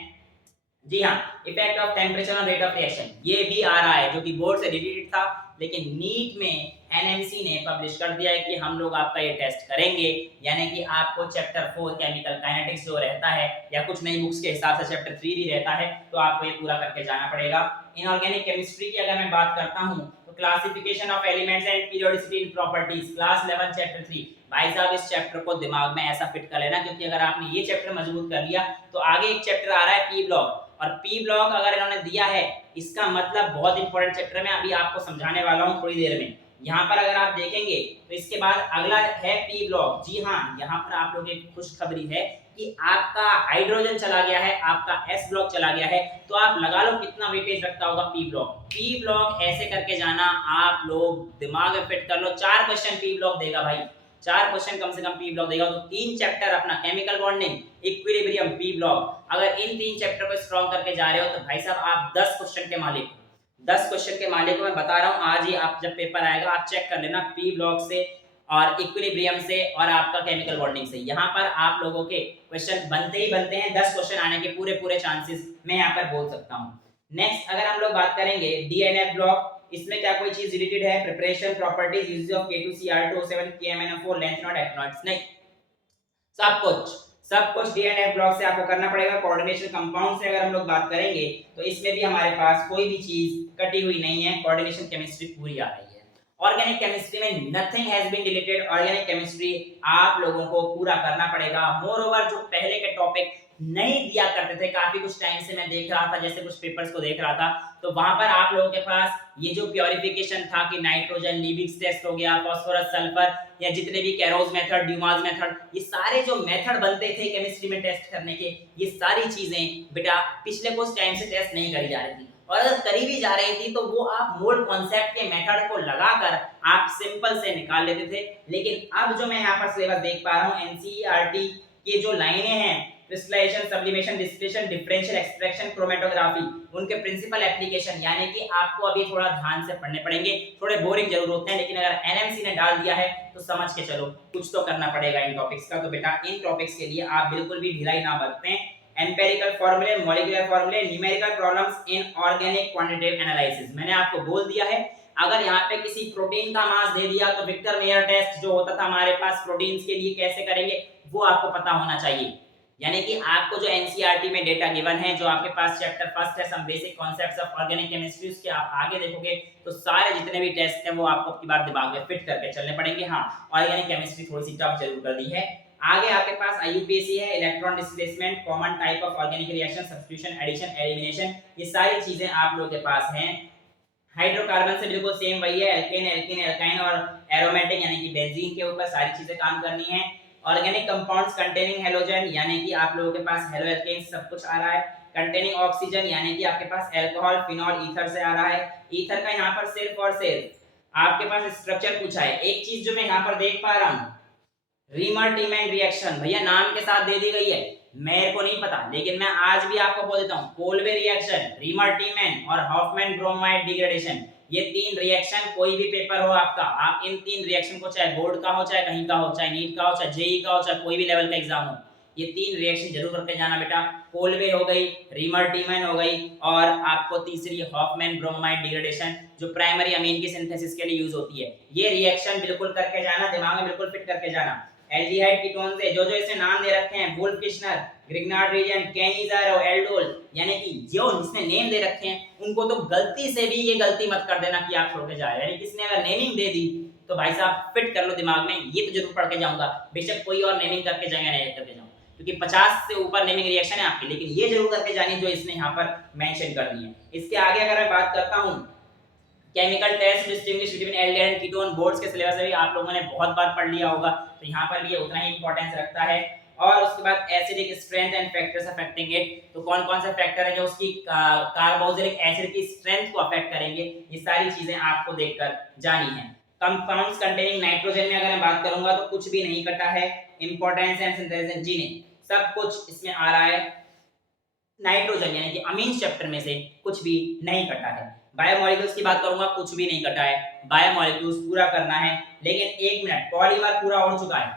जी हाँ, effect of temperature on rate of reaction, ये भी आ रहा है जो कि बोर्ड से रिलेटेड था, लेकिन नीट में एनएमसी ने पब्लिश कर दिया है कि हम लोग आपका ये टेस्ट करेंगे, यानी कि आपको चैप्टर 4 केमिकल काइनेटिक्स जो रहता है या कुछ नई बुक्स के हिसाब से चैप्टर 3 भी रहता है, तो आपको ये पूरा करके जाना पड़ेगा। इनऑर्गेनिक केमिस्ट्री की अगर मैं बात करता हूँ तो classification of elements and periodicity in properties, class 11 chapter 3। भाई साहब इस चैप्टर को दिमाग में ऐसा फिट कर लेना, क्योंकि अगर आपने ये चैप्टर मजबूत कर लिया तो आगे एक चैप्टर आ रहा है पी ब्लॉक, और पी ब्लॉक अगर इन्होंने दिया है, इसका मतलब बहुत इंपॉर्टेंट चैप्टर मैं अभी आपको समझाने वाला हूँ थोड़ी देर में। यहाँ पर अगर आप देखेंगे तो इसके बाद अगला है पी ब्लॉक। जी हाँ, यहाँ पर आप लोगों की खुशखबरी है कि आपका हाइड्रोजन चला गया है, आपका एस ब्लॉक चला गया है, तो आप लगा लो कितना वेटेज रखता होगा पी ब्लॉक। पी ब्लॉक ऐसे करके जाना, आप लोग दिमाग में फिट कर लो, 4 क्वेश्चन पी ब्लॉक देगा भाई, 4 क्वेश्चन कम से कम पी ब्लॉक देगा। तो 3 चैप्टर अपना chemical bonding, equilibrium, P block, अगर इन 3 चैप्टर को स्ट्रॉन्ग करके जा रहे हो तो भाई साहब आप 10 क्वेश्चन के मालिक हो। 10 क्वेश्चन के मालिक को मैं बता रहा हूँ, आज ही आप जब पेपर आएगा आप चेक कर लेना पी ब्लॉक से और इक्विलिब्रियम से और आपका केमिकल बॉन्डिंग से। यहाँ पर आप लोगों के क्वेश्चन बनते ही बनते हैं, 10 क्वेश्चन आने के पूरे चांसेस मैं यहाँ पर बोल सकता हूँ। नेक्स्ट अगर हम लोग बात करेंगे डीएनएफ ब्लॉक, इसमें क्या कोई चीज रिलेटेड है? Preparation, properties, uses of K2CR2O7, KMnO4, length not, actinoids नहीं, सब कुछ डीएनएफ ब्लॉक से आपको करना पड़ेगा। कोऑर्डिनेशन कंपाउंड से अगर हम लोग बात करेंगे तो इसमें भी हमारे पास कोई भी चीज कटी हुई नहीं है, कोऑर्डिनेशन केमिस्ट्री पूरी आ रही है। ऑर्गेनिक केमिस्ट्री में nothing has been deleted, organic chemistry आप लोगों को पूरा करना पड़ेगा। मोर ओवर जो पहले के टॉपिक नहीं दिया करते थे, काफी कुछ टाइम से मैं देख रहा था, जैसे कुछ पेपर्स को देख रहा था, तो वहां पर आप लोगों के पास ये जो प्योरिफिकेशन था कि नाइट्रोजन, लीबिग्स टेस्ट हो गया, फास्फोरस, सल्फर, या जितने भी कैरोज मेथड, ड्यूमास मेथड, ये सारे जो मेथड बनते थे केमिस्ट्री में टेस्ट करने के, ये सारी चीजें बेटा पिछले कुछ टाइम से टेस्ट नहीं करी जा रही थी, और अगर करी भी जा रही थी तो वो आप मोल्ड कॉन्सेप्ट के मेथड को लगाकर आप सिंपल से निकाल लेते थे। लेकिन अब जो मैं यहाँ पर सिलेबस देख पा रहा हूँ, एनसीईआरटी के जो लाइनें हैं, crystallisation, sublimation, distillation, differential extraction, chromatography, उनके प्रिंसिपल एप्लीकेशन, यानी कि आपको अभी थोड़ा ध्यान से पढ़ने पड़ेंगे, थोड़े बोरिंग जरूर होते हैं, लेकिन अगर एनएमसी ने डाल दिया है तो समझ के चलो कुछ तो करना पड़ेगा इन टॉपिक्स का। तो बेटा इन टॉपिक्स के लिए आप बिल्कुल भी ढिलाई ना बरतें। एम्पिरिकल फॉर्मूले, मॉलिक्यूलर फॉर्मूले, numerical problems in organic quantitative analysis, मैंने आपको बोल दिया है। अगर यहाँ पे किसी प्रोटीन का मास दे दिया तो विक्टर मेयर टेस्ट जो होता था हमारे पास प्रोटीन्स के लिए कैसे करेंगे वो आपको पता होना चाहिए। यानी कि आपको जो एनसीईआरटी में डेटा गिवन है, जो आपके पास चैप्टर फर्स्ट है some basic concepts of organic chemistry, उसके आप आगे देखोगे तो सारे जितने भी टेस्ट हैं वो आपको अपनी बार दिमाग में फिट करके चलने पड़ेंगे। हाँ, ऑर्गेनिक केमिस्ट्री थोड़ी सी टफ जरूर कर दी है। आगे आपके पास आईयूपीएसी है, electron displacement, common type of organic reaction, substitution, addition, elimination, ये सारी चीजें आप लोगों के पास हैं। हाइड्रोकार्बन से बिल्कुल सेम वही है, एल्केन, एल्कीन, एल्काइन और एरोमेटिक यानी कि बेंजीन के ऊपर सारी चीजें काम करनी है। ऑर्गेनिक कंपाउंड्स कंटेनिंग हेलोजन, यानी कि आप लोगों के पास हेलो एल्केन्स सब कुछ आ रहा है। कंटेनिंग ऑक्सीजन, यानी कि आपके पास अल्कोहल, फिनॉल, ईथर से आ रहा है। ईथर का यहाँ पर सिर्फ और सिर्फ आपके पास स्ट्रक्चर पूछा है। एक चीज जो मैं यहाँ पर देख पा रहा हूँ, रीमर-टीमैन रिएक्शन, भैया नाम के साथ दे दी गई है, मेरे को नहीं पता, लेकिन मैं आज भी आपको बोल देता हूँ, कोलवे रिएक्शन, रीमर-टीमैन और हॉफमैन ब्रोमाइड डिग्रेडेशन, ये 3 रिएक्शन कोई भी पेपर हो आपका, आप इन 3 रिएक्शन को चाहे बोर्ड का हो, चाहे कहीं का हो, चाहे नीट का हो, चाहे जेई का हो, चाहे कोई भी लेवल का एग्जाम हो, ये 3 रिएक्शन जरूर करके जाना बेटा। कोलवे हो गई, रीमर-टीमन हो गई और आपको तीसरी हॉफमैन ब्रोमाइड डिग्रेडेशन जो प्राइमरी अमीन की सिंथेसिस के लिए यूज होती है। ये रिएक्शन बिल्कुल करके जाना, दिमाग में बिल्कुल फिट करके जाना। एल्डिहाइड कीटोन से जो जो इसने नाम दे रखे हैं, वुल्फ किशनर, ग्रिग्नार्ड रीजन, केनिज़र और एल्डोल, यानी कि जो जिसने नेम दे रखे हैं उनको तो गलती से भी ये गलती मत कर देना कि आप छोड़ के जाए। यानी किसने अगर नेमिंग दे दी तो भाई साहब फिट कर लो दिमाग में, ये तो जरूर पढ़ के जाऊंगा, बेशक कोई और नेमिंग करके जाएगा नहीं करके जाऊंगा, क्योंकि 50 से ऊपर नेमिंग रिएक्शन है आपकी, लेकिन ये जरूर करके जानी जो इसने यहाँ पर मेंशन कर दी है। इसके आगे अगर मैं बात करता हूँ chemical test distinguish between aldehyde and ketone, boards के सिलेबस में भी आप लोगों ने बहुत बार पढ़ लिया होगा, तो यहाँ पर भी ये उतना ही इंपॉर्टेंस रखता है। और उसके बाद acidic strength and factors affecting it, तो कौन कौन से फैक्टर है जो उसकी कार्बोक्सिलिक एसिड की स्ट्रेंथ को अफेक्ट करेंगे, ये सारी चीजें आपको देखकर जानी है। कंपाउंड्स कंटेनिंग नाइट्रोजन में अगर मैं बात करूंगा तो कुछ भी नहीं कटा है, इंपॉर्टेंस एंड सिंथेसिस जी नहीं, सब कुछ इसमें आ रहा है। नाइट्रोजन यानी कि अमीन चैप्टर में से कुछ भी नहीं कटा है। बायोमोलिक्यूल्स की बात करूंगा, कुछ भी नहीं कटा है, बायोमोलिक्यूल्स पूरा करना है। लेकिन एक मिनट, पॉलीमर पूरा उड़ चुका है,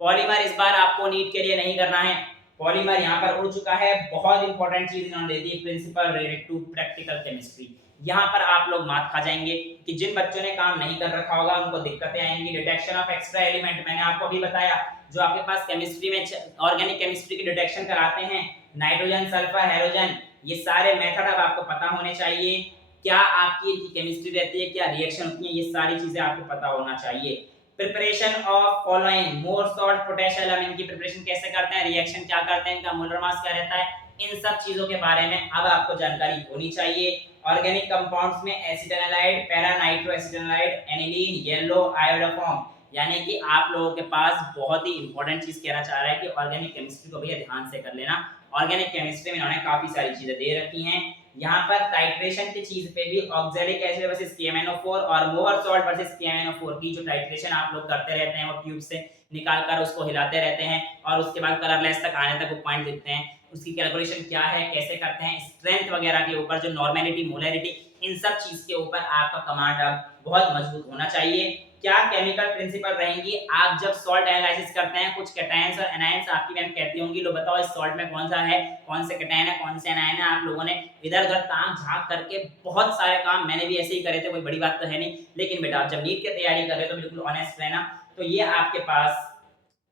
पॉलीमर इस बार आपको नीट के लिए नहीं करना है, पॉलीमर यहाँ पर उड़ चुका है। बहुत इंपॉर्टेंट चीज इन्होंने दे दी, principle related to practical chemistry. यहाँ पर आप लोग मात खा जाएंगे कि जिन बच्चों ने काम नहीं कर रखा होगा उनको दिक्कतें आएंगी। डिटेक्शन ऑफ एक्स्ट्रा एलिमेंट, मैंने आपको अभी बताया, जो आपके पास केमिस्ट्री में ऑर्गेनिक केमिस्ट्री की डिटेक्शन कराते हैं, नाइट्रोजन, सल्फर, हैलोजन, ये सारे मेथड अब आपको पता होने चाहिए। क्या आपकी इनकी केमिस्ट्री रहती है, क्या रिएक्शन होती है, ये सारी चीजें आपको पता होना चाहिए। Preparation of following, more salt, potassium, इनकी की प्रिपरेशन कैसे करते हैं, रिएक्शन क्या करते हैं, इनका मोलर मास क्या रहता है, इन सब चीजों के बारे में अब आपको जानकारी होनी चाहिए। ऑर्गेनिक कंपाउंड्स में acetanilide, para nitro acetanilide, aniline, yellow iodoform, यानी कि आप लोगों के पास बहुत ही इंपॉर्टेंट चीज कहना चाह रहा है कि ऑर्गेनिक केमिस्ट्री को भैया ध्यान से कर लेना। ऑर्गेनिक केमिस्ट्री में इन्होंने काफी सारी चीजें दे रखी हैं। यहाँ पर टाइट्रेशन की चीज पे भी ऑक्सैलिक एसिड वर्सेस KMnO4 और मोहर सॉल्ट वर्सेस KMnO4 की जो टाइट्रेशन आप लोग करते रहते हैं, वो ट्यूब से निकाल कर उसको हिलाते रहते हैं और उसके बाद कलरलेस तक आने तक वो पॉइंट लिखते हैं, उसकी कैलकुलेशन क्या है, कैसे करते हैं, स्ट्रेंथ वगैरह के ऊपर, जो नॉर्मेलिटी, मोलैरिटी, इन सब चीज के ऊपर आपका कमांड अब बहुत मजबूत होना चाहिए। क्या केमिकल प्रिंसिपल रहेंगी, आप जब सॉल्ट एनालिसिस करते हैं, कुछ कैटायंस और एनायंस आपकी मैम कहती होंगी, लो बताओ इस सॉल्ट में कौन सा है, कौन से कैटायन है, कौन से एनायन है। आप लोगों ने इधर उधर ताक झांक करके बहुत सारे काम, मैंने भी ऐसे ही करे थे, कोई बड़ी बात तो है नहीं, लेकिन बेटा आप जब नीट की तैयारी कर रहे हो तो बिल्कुल ऑनेस्ट रहना। तो ये आपके पास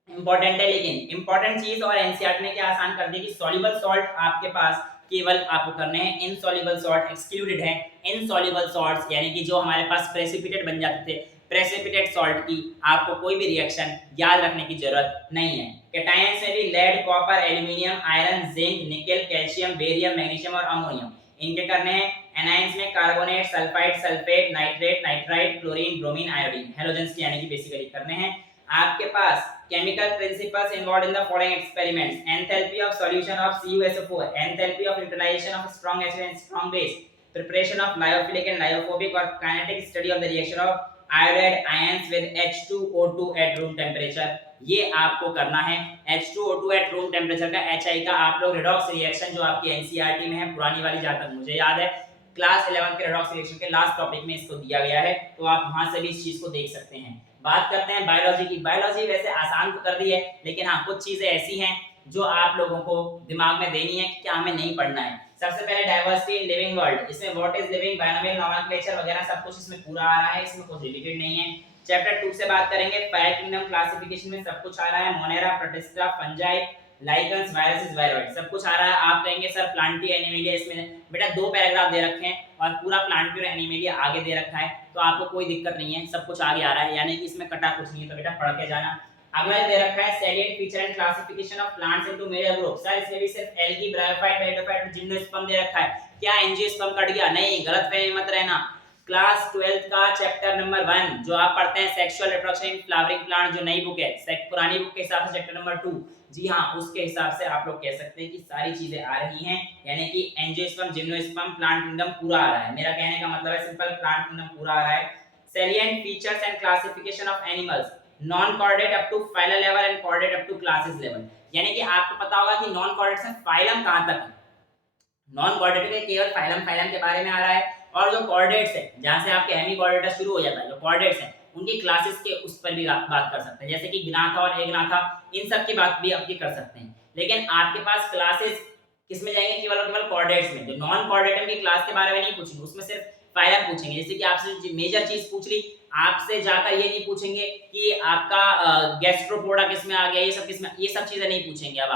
इंपॉर्टेंट है। लेकिन इंपॉर्टेंट चीज और एनसीईआरटी ने क्या आसान कर दी कि सॉल्युबल सॉल्ट आपके पास केवल आपको करने हैं, इनसॉल्युबल सॉल्ट एक्सक्लूडेड है। इनसॉल्युबल सॉल्ट्स यानी कि जो हमारे पास प्रेसिपिटेट बन जाते थे, प्रेसिपिटेट सॉल्ट की आपको कोई भी रिएक्शन याद रखने की जरूरत नहीं है। कैटायंस में भी lead, copper, aluminium, iron, zinc, nickel, calcium, barium, magnesium और अमोनियम, इनके करने हैं। एनायंस में carbonate, sulphide, sulphate, nitrate, nitrite, chlorine, bromine, iodine, halogens की यानी कि बेसिकली करने हैं। आपके पास chemical principles involved in the following experiments: enthalpy of solution of CuSO4, enthalpy of neutralization of strong acid and strong base, preparation of lyophilic and lyophobic or kinetic study of the reaction of iodide ions with H2O2 at room temperature। ये आपको करना है। H2O2 at room temperature का HI का आप लोग redox reaction जो आपकी एनसीईआरटी में है, पुरानी वाली, जहां तक मुझे याद है क्लास 11 के रिडॉक्स रिएक्शन के लास्ट टॉपिक में इसको दिया गया है, तो आप वहां से भी इस चीज को देख सकते हैं। बात करते हैं बायोलॉजी की। बायोलॉजी वैसे आसान तो कर दी है, लेकिन हाँ कुछ चीजें ऐसी हैं जो आप लोगों को दिमाग में देनी है कि क्या हमें नहीं पढ़ना है। सबसे पहले डाइवर्सिटी इन लिविंग वर्ल्ड, इसमें what is living, binomial nomenclature वगैरह सब कुछ इसमें पूरा आ रहा है, इसमें कुछ रिलेटेड नहीं है। चैप्टर 2 से बात करेंगे, फाइव किंगडम क्लासिफिकेशन में सब कुछ आ रहा है, Monera, protista, fungi, lichens, viruses, viroid, सब कुछ आ रहा है। आप कहेंगे सर प्लांटिया एनिमेलिया, इसमें बेटा 2 पैराग्राफ दे रखे हैं और पूरा प्लांटिया और एनिमेलिया आगे दे रखा है, तो आपको कोई दिक्कत नहीं है, सब कुछ आगे आ रहा है, यानी कि इसमें कटा कुछ नहीं है, तो बेटा पढ़ के जाना। अगला दे रखा है salient feature and classification of plants into major group. Sir इसमें भी सिर्फ एल्गी, ब्रायोफाइट, पेरिडोफाइट, जिम्नोस्पर्म दे रखा है, क्या एंजियोस्पर्म कट गया? नहीं, गलतफहमी मत रहना। क्लास 12 का चैप्टर नंबर 1 जो आप पढ़ते हैं, sexual reproduction in flowering plant, जो नई बुक है, पुरानी बुक के हिसाब से चैप्टर नंबर 2, जी हाँ, उसके हिसाब से आप लोग कह सकते हैं कि सारी चीजें आ रही हैं, यानी कि एंजियोस्पर्म, जिम्नोस्पर्म, प्लांट किंगडम पूरा आ रहा है। मेरा कहने का मतलब है सिंपल, प्लांट किंगडम पूरा आ रहा है। Salient features and classification of animals, non chordate up to phylum level and chordate up to classes level, यानी कि आपको पता होगा कि नॉन कॉर्डेट से फाइलम कहां तक है। नॉन कॉर्डेट में केवल फाइलम के बारे में आ रहा है, और जो कॉर्डेट्स है, जहां से आपके हेमी कॉर्डेटा शुरू हो जाता है, जो कॉर्डेट्स है उनकी क्लासेस के उस पर भी बात कर सकते हैं, जैसे कि ज्ञाथा और अज्ञाथा, इन सब की बात भी आपकी कर सकते हैं। लेकिन आपके पास क्लासेस किस में जाएंगे, केवल और केवल कोऑर्डिनेट्स में। जो नॉन कोऑर्डिनेटर की क्लास के बारे में नहीं पूछेंगे, उसमें सिर्फ फाइलम पूछेंगे। जैसे कि आपसे मेजर चीज पूछ ली, आपसे जाकर ये नहीं पूछेंगे कि आपका गैस्ट्रोपोडा किस में आ गया, ये सब किस में, ये सब चीजें नहीं पूछेंगे। अब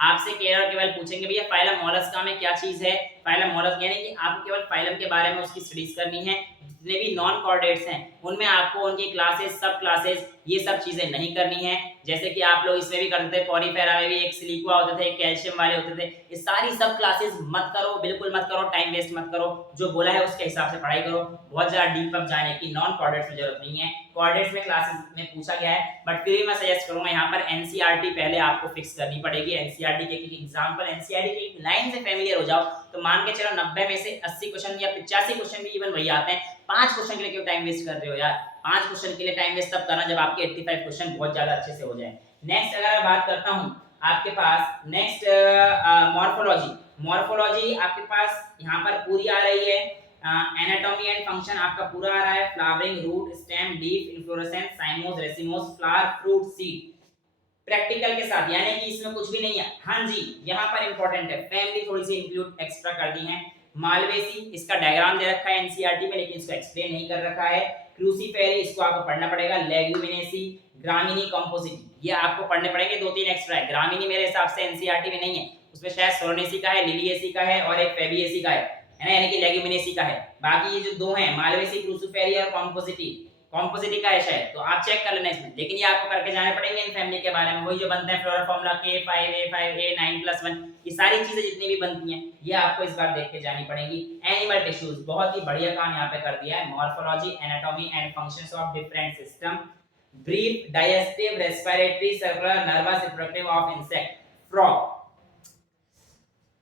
आपसे केवल केवल पूछेंगे भैया फाइलम मोलस्का में क्या चीज है। फाइलम मोलस्का यानी कि आपको केवल फाइलम के बारे में उसकी स्टडीज करनी है। जितने भी नॉन कोऑर्डिनेट्स हैं उनमें आपको उनकी क्लासेस, सब क्लासेस, ये सब चीजें नहीं करनी है। जैसे कि आप लोग इसमें भी करते थे, पॉरीफेरा में भी एक सिलिक्वा होते थे, एक कैल्शियम वाले होते थे। ये सारी सब क्लासेस मत करो, बिल्कुल मत करो, टाइम वेस्ट मत करो। जो बोला है उसके हिसाब से पढ़ाई करो। बहुत ज्यादा डीप अप जाने की नॉन कोऑर्डिनेट्स में जरूरत नहीं है। कोऑर्डिनेट्स में क्लासेस में पूछा गया है, बट फिर भी मैं सजेस्ट करूंगा यहाँ पर एनसीईआरटी पहले आपको फिक्स करनी पड़ेगी। एनसीईआरटी के एग्जांपल, एनसीईआरटी की एक लाइन से फेमिलियर हो जाओ तो मान के चलो 90 में से 80 क्वेश्चन या 85 क्वेश्चन भी इवन वही आते हैं। 5 क्वेश्चन के लिए क्यों टाइम वेस्ट कर रहे हो यार? 5 क्वेश्चन के लिए टाइम वेस्ट तब करना जब आपके 85 क्वेश्चन बहुत ज्यादा अच्छे से हो जाए। नेक्स्ट अगर मैं बात करता हूं आपके पास नेक्स्ट मॉर्फोलॉजी। मॉर्फोलॉजी आपके पास यहाँ पर पूरी आ रही है। एनाटॉमी एंड फंक्शन आपका पूरा आ रहा है। Flowering, root, stem, leaf, inflorescence, cymose, racemose, flower, fruit, seed, practical के साथ, यानी कि इसमें कुछ भी नहीं है। हाँ जी, यहाँ पर इंपॉर्टेंट है, फैमिली थोड़ी सी इंक्लूड एक्स्ट्रा कर दी है। मालवेसी, इसका डायग्राम दे रखा है एनसीईआरटी में, लेकिन इसको एक्सप्लेन नहीं कर रखा है। क्रूसीफेरी, इसको आपको पढ़ना पड़ेगा। लेग्यूमिनेसी, ग्रामिनी, कंपोजिटी, ये आपको पढ़ने पड़ेंगे। 2-3 एक्स्ट्रा है। ग्रामिनी मेरे हिसाब से एनसीईआरटी में नहीं है, उसमें शायद सोलोनेसी का है, लिलिएसी का है और एक फेबिएसी का है ना, यानी कि लेग्यूमिनेसी का है। बाकी ये जो दो हैं मालवेसी, क्रूसीफेरी और कंपोजिटी, कॉम्पोजिटी का है शायद, तो आप चेक कर लेना इसमें। लेकिन ये आपको करके जाने पड़ेंगे इन फैमिली के बारे में। वही जो बनते हैं फ्लोरल फार्मूला K5A5A9+1, ये सारी चीजें जितनी भी बनती हैं ये आपको इस बार देख के जानी पड़ेगी। एनिमल टिश्यूज, बहुत ही बढ़िया काम यहाँ पे कर दिया है। Morphology, anatomy and functions of different system, brief, digestive, respiratory, circular, nervous, reproductive of insect, frog.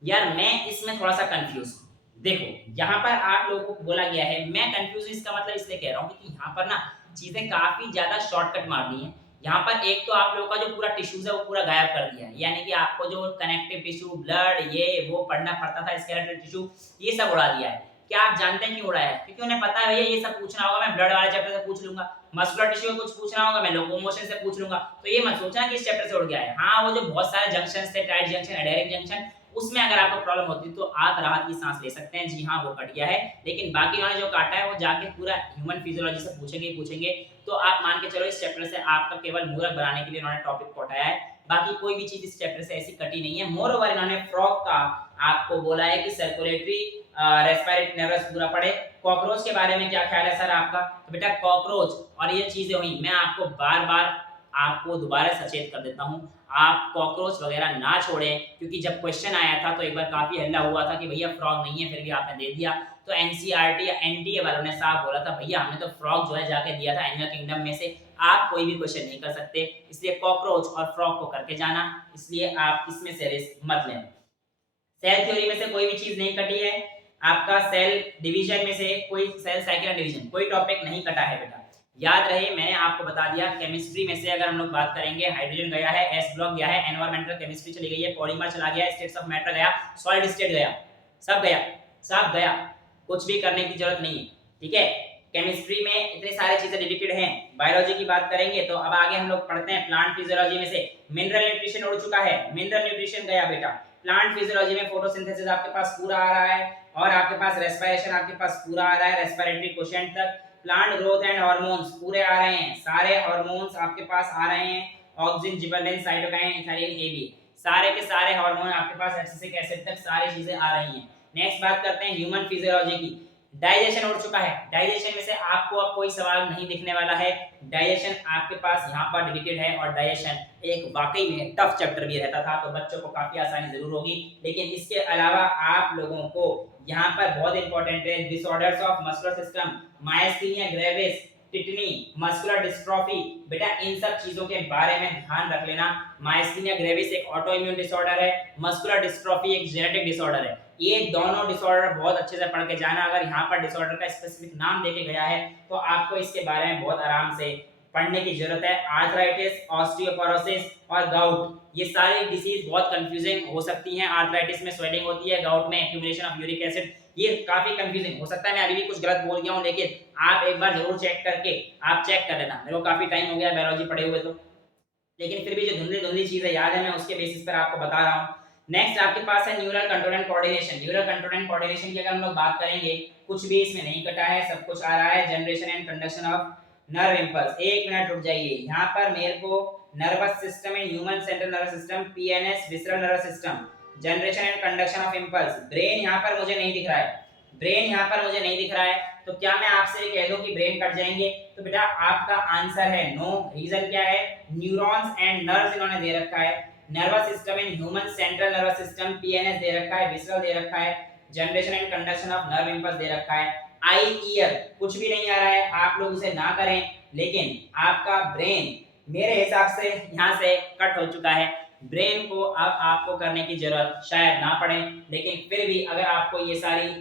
यार मैं इसमें थोड़ा सा कंफ्यूज हूं। देखो यहाँ पर आप लोगों को बोला गया है, मैं कंफ्यूज इसका मतलब इसलिए कह रहा हूँ कि यहाँ पर ना चीजें काफी ज्यादा शॉर्टकट मार दी हैं। यहाँ पर एक तो आप लोगों का जो पूरा टिश्यूज है वो पूरा गायब कर दिया है, यानी कि आपको जो कनेक्टिव टिश्यू, ब्लड, ये वो पढ़ना पड़ता था, स्केलेटल टिश्यू, ये सब उड़ा दिया है। क्या आप जानते हैं क्यों उड़ाया है? क्योंकि उन्हें पता है भैया ये सब पूछना होगा, मैं ब्लड वाले चैप्टर से पूछ लूंगा। मस्कुलर टिश्यू कुछ पूछना होगा, मैं लोकोमोशन से पूछ लूंगा। तो ये मत सोचना कि इस चैप्टर से उड़ गया है। हाँ, वो जो बहुत सारे जंक्शन थे, टाइट जंक्शन, एडेरिंग जंक्शन, उसमें अगर आपको प्रॉब्लम होती तो आप राहत की सांस ले सकते हैं। जी हाँ, वो कट गया है। लेकिन बाकी उन्होंने जो काटा है वो जाके पूरा ह्यूमन फिजियोलॉजी से पूछेंगे। तो आप मान के चलो इस चैप्टर से आपका केवल मूरख बनाने के लिए उन्होंने टॉपिक को उठाया है। बाकी कोई भी चीज इस चैप्टर से ऐसी कटी नहीं है। मोर ओवर इन्होंने फ्रॉग का आपको बोला है कि सर्कुलेटरी, रेस्पिरेटरी, नर्वस पूरा पढ़े। कॉकरोच के बारे में क्या ख्याल है सर आपका? तो बेटा कॉकरोच और ये चीजें हुई, मैं आपको बार-बार आपको दोबारा सचेत कर देता हूँ, आप कॉकरोच वगैरह ना छोड़ें। क्योंकि जब क्वेश्चन आया था तो एक बार काफी हल्ला हुआ था कि भैया फ्रॉग नहीं है, फिर भी आपने दे दिया। तो एनसीईआरटी या एनटीए वालों ने साफ बोला था भैया हमने तो फ्रॉग जो है जाके दिया था एनिमल किंगडम में से, आप कोई भी क्वेश्चन नहीं कर सकते। इसलिए कॉकरोच और फ्रॉग को करके जाना, इसलिए आप इसमें से रिस्क मत लें। सेल थ्योरी में से कोई भी चीज नहीं कटी है। आपका सेल डिवीजन में से कोई, सेल साइकिल डिवीजन, कोई टॉपिक नहीं कटा है बेटा, याद रहे। मैंने आपको बता दिया। केमिस्ट्री में से अगर हम लोग बात करेंगे, हाइड्रोजन गया है, एस ब्लॉक गया है, एनवायरमेंटल केमिस्ट्री चली गई है, पॉलीमर चला गया, स्टेट्स ऑफ मैटर गया, सॉलिड स्टेट गया, सब गया, कुछ भी करने की जरूरत नहीं है। ठीक है, केमिस्ट्री में इतनी सारी चीजें रिलेटेड हैं। बायोलॉजी की बात करेंगे तो अब आगे हम लोग पढ़ते हैं प्लांट फिजियोलॉजी में से। मिनरल न्यूट्रिशन उड़ चुका है, मिनरल न्यूट्रिशन गया बेटा। प्लांट फिजियोलॉजी में फोटोसिंथेसिस आपके पास पूरा आ रहा है, और आपके पास रेस्पिरेशन आपके पास पूरा आ रहा है, रेस्पिरेटरी क्वोशिएंट तक। प्लांट ग्रोथ एंड हार्मोन्स पूरे आ रहे हैं, सारे हार्मोन्स आपके पास आ रहे हैं। Auxin, gibberellin, cytokinin, ethylene, AB, सारे के सारे हार्मोन आपके पास एब्सिसिक एसिड तक सारी चीजें आ रही हैं। नेक्स्ट बात करते हैं ह्यूमन फिजियोलॉजी की। डाइजेशन उड़ चुका है, डाइजेशन में से आपको अब कोई सवाल नहीं दिखने वाला है। डाइजेशन आपके पास यहाँ पर डिलीटेड है, और डाइजेशन एक वाकई में टफ चैप्टर भी रहता था, तो बच्चों को काफी आसानी जरूर होगी। लेकिन इसके अलावा आप लोगों को यहाँ पर बहुत इंपॉर्टेंट है disorders of muscular system, myasthenia gravis, tetany, muscular dystrophy, बेटा इन सब चीजों के बारे में ध्यान रख लेना। मायस्थीनिया ग्रेविस एक ऑटो इम्यून डिसऑर्डर है, मस्कुलर डिस्ट्रॉफी एक जेनेटिक डिसऑर्डर है। ये दोनों डिसऑर्डर बहुत अच्छे से पढ़ के जाना। अगर यहाँ पर डिसऑर्डर का स्पेसिफिक नाम देके गया है तो आपको इसके बारे में बहुत आराम से पढ़ने की जरूरत है। आर्थराइटिस, ऑस्टियोपोरोसिस और गाउट, ये सारी डिसीज बहुत कंफ्यूजिंग हो सकती हैं। आर्थराइटिस में स्वेलिंग होती है, गाउट में एक्यूमुलेशन ऑफ यूरिक एसिड, ये काफी कंफ्यूजिंग हो सकता है, मैं अभी भी कुछ गलत बोल गया हूँ, लेकिन आप एक बार जरूर चेक करके आप चेक कर लेना। मेरे को काफी टाइम हो गया बायोलॉजी पढ़े हुए, तो लेकिन फिर भी जो धुंधली धुंधली चीजें याद है मैं उसके बेसिस पर आपको बता रहा हूँ। नेक्स्ट आपके पास है neural control and coordination. Neural control and coordination की अगर हम लोग बात करेंगे, कुछ भी इसमें नहीं कटा है, सब कुछ आ रहा है। Generation and conduction of nerve impulse, एक मिनट रुक जाइए, यहाँ पर मेरे को nervous system and human central nervous system, PNS visceral nervous system, generation and conduction of impulse, brain यहाँ पर मुझे नहीं दिख रहा है, ब्रेन यहाँ पर मुझे नहीं दिख रहा है। तो क्या मैं आपसे ये कह दूं कि ब्रेन कट जाएंगे? तो बेटा आपका आंसर है नो। रीजन क्या है? न्यूरॉन्स एंड नर्व्स इन्होंने दे रखा है, nervous system in human central nervous system PNS दे रखा है, विसरल दे रखा है, generation and conduction of nerve impulse दे रखा है। आई ईयर कुछ भी नहीं आ रहा है, आप लोग उसे ना करें, लेकिन आपका ब्रेन मेरे हिसाब से यहाँ से कट हो चुका है। ब्रेन को अब आपको करने की जरूरत शायद ना पड़े, लेकिन फिर भी अगर आपको ये सारी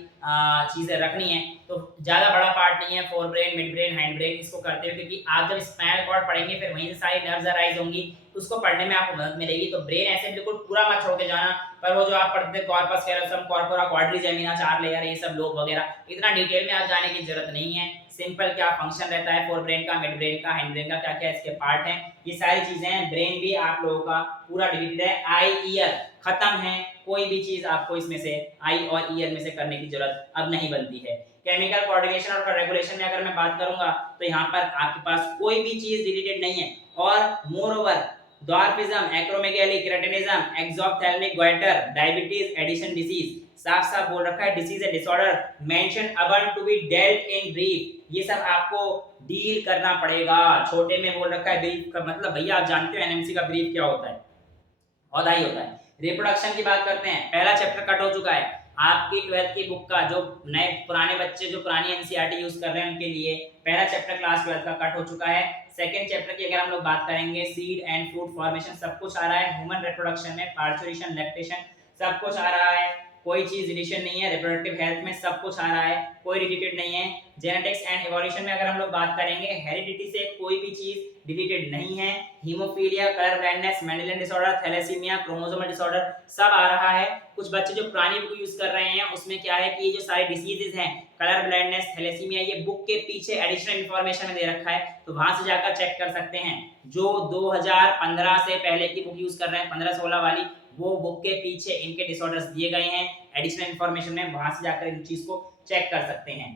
चीजें रखनी है तो ज्यादा बड़ा पार्ट नहीं है, fore brain, mid brain, hind brain, इसको करते हुए, क्योंकि आप जब स्पाइनल कॉर्ड पढ़ेंगे फिर वहीं से सारी नर्व्स अराइज होंगी, उसको पढ़ने में आपको मदद मिलेगी। तो ब्रेन ऐसे बिल्कुल पूरा मत छोड़ के जाना, पर वो जो आप पढ़ते थे corpus callosum, corpora quadrigemina, 4 layer, ये सब लोग वगैरह, इतना डिटेल में आप जाने की जरूरत नहीं है। सिंपल क्या फंक्शन रहता है फोर ब्रेन का, मिड ब्रेन का, हैंड ब्रेन का, क्या क्या इसके पार्ट हैं, ये सारी चीजें हैं। ब्रेन भी आप लोगों का पूरा डिलीटेड है, आई ईयर खत्म है, कोई भी चीज आपको इसमें से आई और ईयर में से करने की जरूरत अब नहीं बनती है। केमिकल कोऑर्डिनेशन और रेगुलेशन में अगर मैं बात करूंगा तो यहाँ पर आपके पास कोई भी चीज डिलीटेड नहीं है, और moreover dwarfism, acromegaly, cretinism, exophthalmic goitre, diabetes, Addison disease, साफ साफ बोल रखा है डिसीज है disorder mention above to be dealt in brief, ये सब आपको डील करना पड़ेगा। छोटे में बोल रखा है, ब्रीफ का मतलब भैया आप जानते हो एनएमसी का ब्रीफ क्या होता है, औधा ही होता है। रिप्रोडक्शन की बात करते हैं, पहला चैप्टर कट हो चुका है आपकी 12th की बुक का, जो नए पुराने बच्चे जो पुरानी एनसीईआरटी यूज कर रहे हैं उनके लिए पहला चैप्टर क्लास 12th का कट हो चुका है। सेकंड चैप्टर की अगर हम लोग बात करेंगे, सीड एंड फ्रूट फॉर्मेशन सब कुछ आ रहा है, ह्यूमन रिप्रोडक्शन में पार्चुरेशन, लैक्टेशन सब कुछ आ रहा है, कोई चीज डिलीशन नहीं है। रिप्रोडक्टिव हेल्थ में सब कुछ आ रहा है, कोई डिलीटेड नहीं है। जेनेटिक्स एंड इवोल्यूशन में अगर हम लोग बात करेंगे, हेरिडिटी से कोई भी चीज डिलीटेड नहीं है। Haemophilia, colour blindness, Mendelian disorder, thalassaemia, chromosomal disorder सब आ रहा है। कुछ बच्चे जो पुरानी बुक यूज कर रहे हैं उसमें क्या है कि ये जो सारे डिसीजेज हैं, कलर ब्लाइंडनेस, थैलेसीमिया, ये बुक के पीछे एडिशनल इंफॉर्मेशन में दे रखा है, तो वहां से जाकर चेक कर सकते हैं। जो 2015 से पहले की बुक यूज कर रहे हैं 15-16 वाली, वो बुक के पीछे इनके डिसऑर्डर्स दिए गए हैं एडिशनल इंफॉर्मेशन में, वहां से जाकर इन चीज को चेक कर सकते हैं।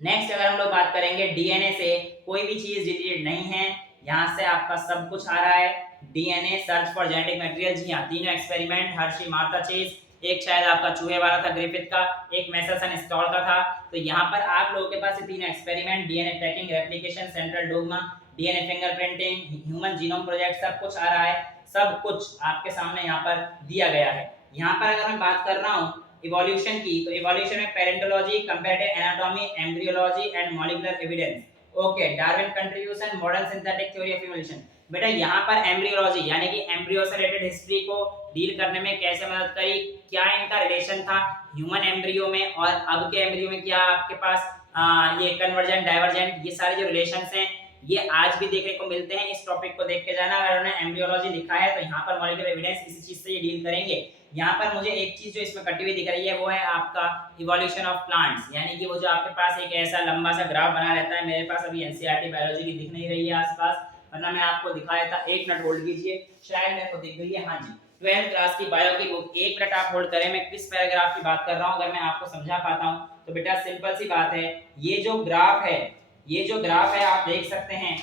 नेक्स्ट अगर हम लोग बात करेंगे, डीएनए से कोई भी चीज डिलीटेड नहीं है, यहाँ से आपका सब कुछ आ रहा है। DNA search for genetic material, जी हाँ, तीनों एक्सपेरिमेंट, हर्शी, मार्था चेज, एक शायद आपका चूहे वाला था ग्रिफिथ का, एक मेसरसन स्टॉल का था। तो यहाँ पर आप लोगों के पास ये तीनों experiment, DNA tagging, replication, central dogma, DNA fingerprinting, human genome project, सब कुछ आ रहा है, सब कुछ आपके सामने यहाँ पर दिया गया है। यहाँ पर अगर मैं बात कर रहा हूँ इवोल्यूशन की, तो इवोल्यूशन में paleontology, comparative anatomy, embryology and molecular evidence, okay, Darwin contribution, modern synthetic theory of evolution. बेटा यहाँ पर एम्ब्रियोलॉजी यानी कि एम्ब्रियो से रिलेटेड हिस्ट्री को डील करने में कैसे मदद करी, क्या इनका रिलेशन था ह्यूमन एम्ब्रियो में और अब के एम्ब्रियो में, क्या आपके पास ये कन्वर्जेंट, डाइवर्जेंट, ये सारे जो रिलेशंस हैं ये आज भी देखने को मिलते हैं। इस टॉपिक को देख के जाना, अगर उन्होंने एम्ब्रियोलॉजी लिखा है तो यहाँ पर मॉलिक्यूलर एविडेंस इसी चीज से ये डील करेंगे। यहाँ पर मुझे एक चीज जो इसमें कटी हुई दिख रही है वो है आपका इवोल्यूशन ऑफ प्लांट्स, यानी कि वो जो आपके पास एक ऐसा लंबा सा ग्राफ बना रहता है, मेरे पास अभी एनसीईआरटी बायोलॉजी की दिख नहीं रही है आसपास, वरना मैं आपको दिखाया था। एक मिनट होल्ड कीजिए, शायद मेरे को दिख गई है, हाँ जी, 12th क्लास की बायो की बुक, एक मिनट आप होल्ड करें, मैं किस पैराग्राफ की बात कर रहा हूँ अगर मैं आपको समझा पाता हूँ तो। बेटा सिंपल सी बात है, ये जो ग्राफ है, ये जो ग्राफ है आप देख सकते हैं,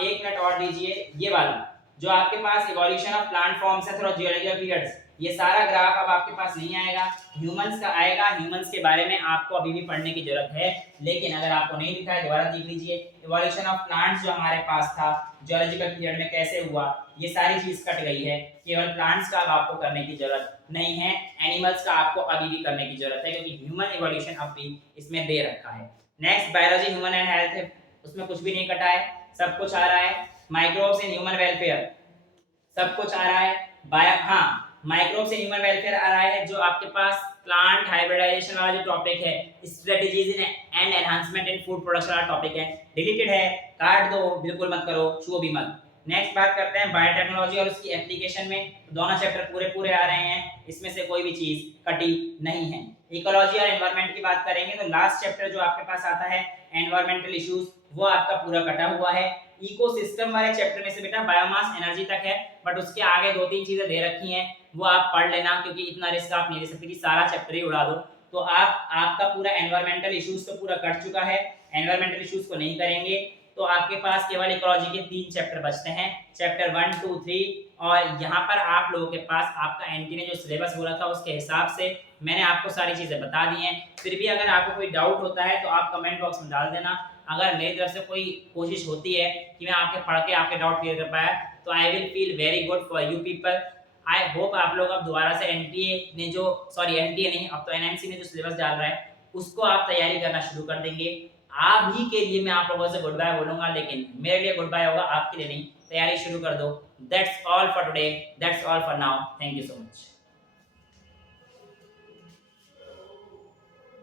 एक मिनट और दीजिए, ये वाला जो आपके पास इवोल्यूशन ऑफ प्लांट फॉर्म्स है थ्रू जियोलॉजिकल पीरियड्स, ये सारा ग्राफ अब आपके पास नहीं आएगा, ह्यूमंस का आएगा। ह्यूमंस के बारे में आपको अभी भी पढ़ने की जरूरत है, लेकिन अगर आपको नहीं दिखा है दोबारा देख लीजिए। इवोल्यूशन ऑफ प्लांट्स जो हमारे पास था जियोलॉजिकल पीरियड में कैसे हुआ, ये सारी चीज कट गई है, केवल प्लांट्स का अब आपको करने की जरूरत नहीं है, एनिमल्स का आपको अभी भी करने की जरूरत है क्योंकि ह्यूमन इवोल्यूशन अब भी इसमें दे रखा है। Next biology human and health है, उसमें कुछ भी नहीं कटा है, सब कुछ आ रहा है। माइक्रोब्स इन ह्यूमन वेलफेयर सब कुछ आ रहा है। हाँ, माइक्रोब्स इन ह्यूमन वेलफेयर आ रहा है, जो आपके पास प्लांट हाइब्रिडाइजेशन वाला जो टॉपिक है, strategies in and enhancement in food production वाला टॉपिक है, डिलीटेड है, काट दो, बिल्कुल मत करो, छुओ भी मत। नेक्स्ट बात करते हैं बायोटेक्नोलॉजी और उसकी एप्लीकेशन में, दोनों चैप्टर पूरे पूरे आ रहे हैं, इसमें से कोई भी चीज कटी नहीं है। इकोलॉजी और एनवायरनमेंट की बात करेंगे तो लास्ट चैप्टर जो आपके पास आता है एनवायरमेंटल इश्यूज, वो आपका पूरा कटा हुआ है। इकोसिस्टम वाले चैप्टर में से बेटा बायोमास एनर्जी तक है, बट उसके आगे दो तीन चीजें दे रखी हैं, वो आप पढ़ लेना, क्योंकि इतना रिस्क आप नहीं ले सकते कि सारा चैप्टर ही उड़ा दो। तो आपका पूरा एनवायरमेंटल इश्यूज तो पूरा कट चुका है, एनवायरमेंटल इश्यूज को नहीं करेंगे, तो आपके पास केवल इकोलॉजी के 3 चैप्टर बचते हैं, चैप्टर 1, 2, 3। और यहाँ पर आप लोगों के पास आपका एनटी ने जो सिलेबस बोला था उसके हिसाब से मैंने आपको सारी चीजें बता दी हैं। फिर भी अगर आपको कोई डाउट होता है तो आप कमेंट बॉक्स में डाल देना। अगर मेरी तरफ से कोई कोशिश होती है कि मैं आपके पढ़ के आपके डाउट क्लियर कर पाया, तो I will feel very good for you people. I hope आप लोग अब दोबारा से एनटीए ने जो एनटीए नहीं, अब तो एनएमसी ने जो सिलेबस डाल रहा है उसको आप तैयारी करना शुरू कर देंगे। आप ही के लिए मैं आप लोगों से गुड बाय बोलूंगा, लेकिन मेरे लिए गुड बाय होगा, आपके लिए नहीं। तैयारी शुरू कर दो। That's all for today, that's all for now, thank you so much.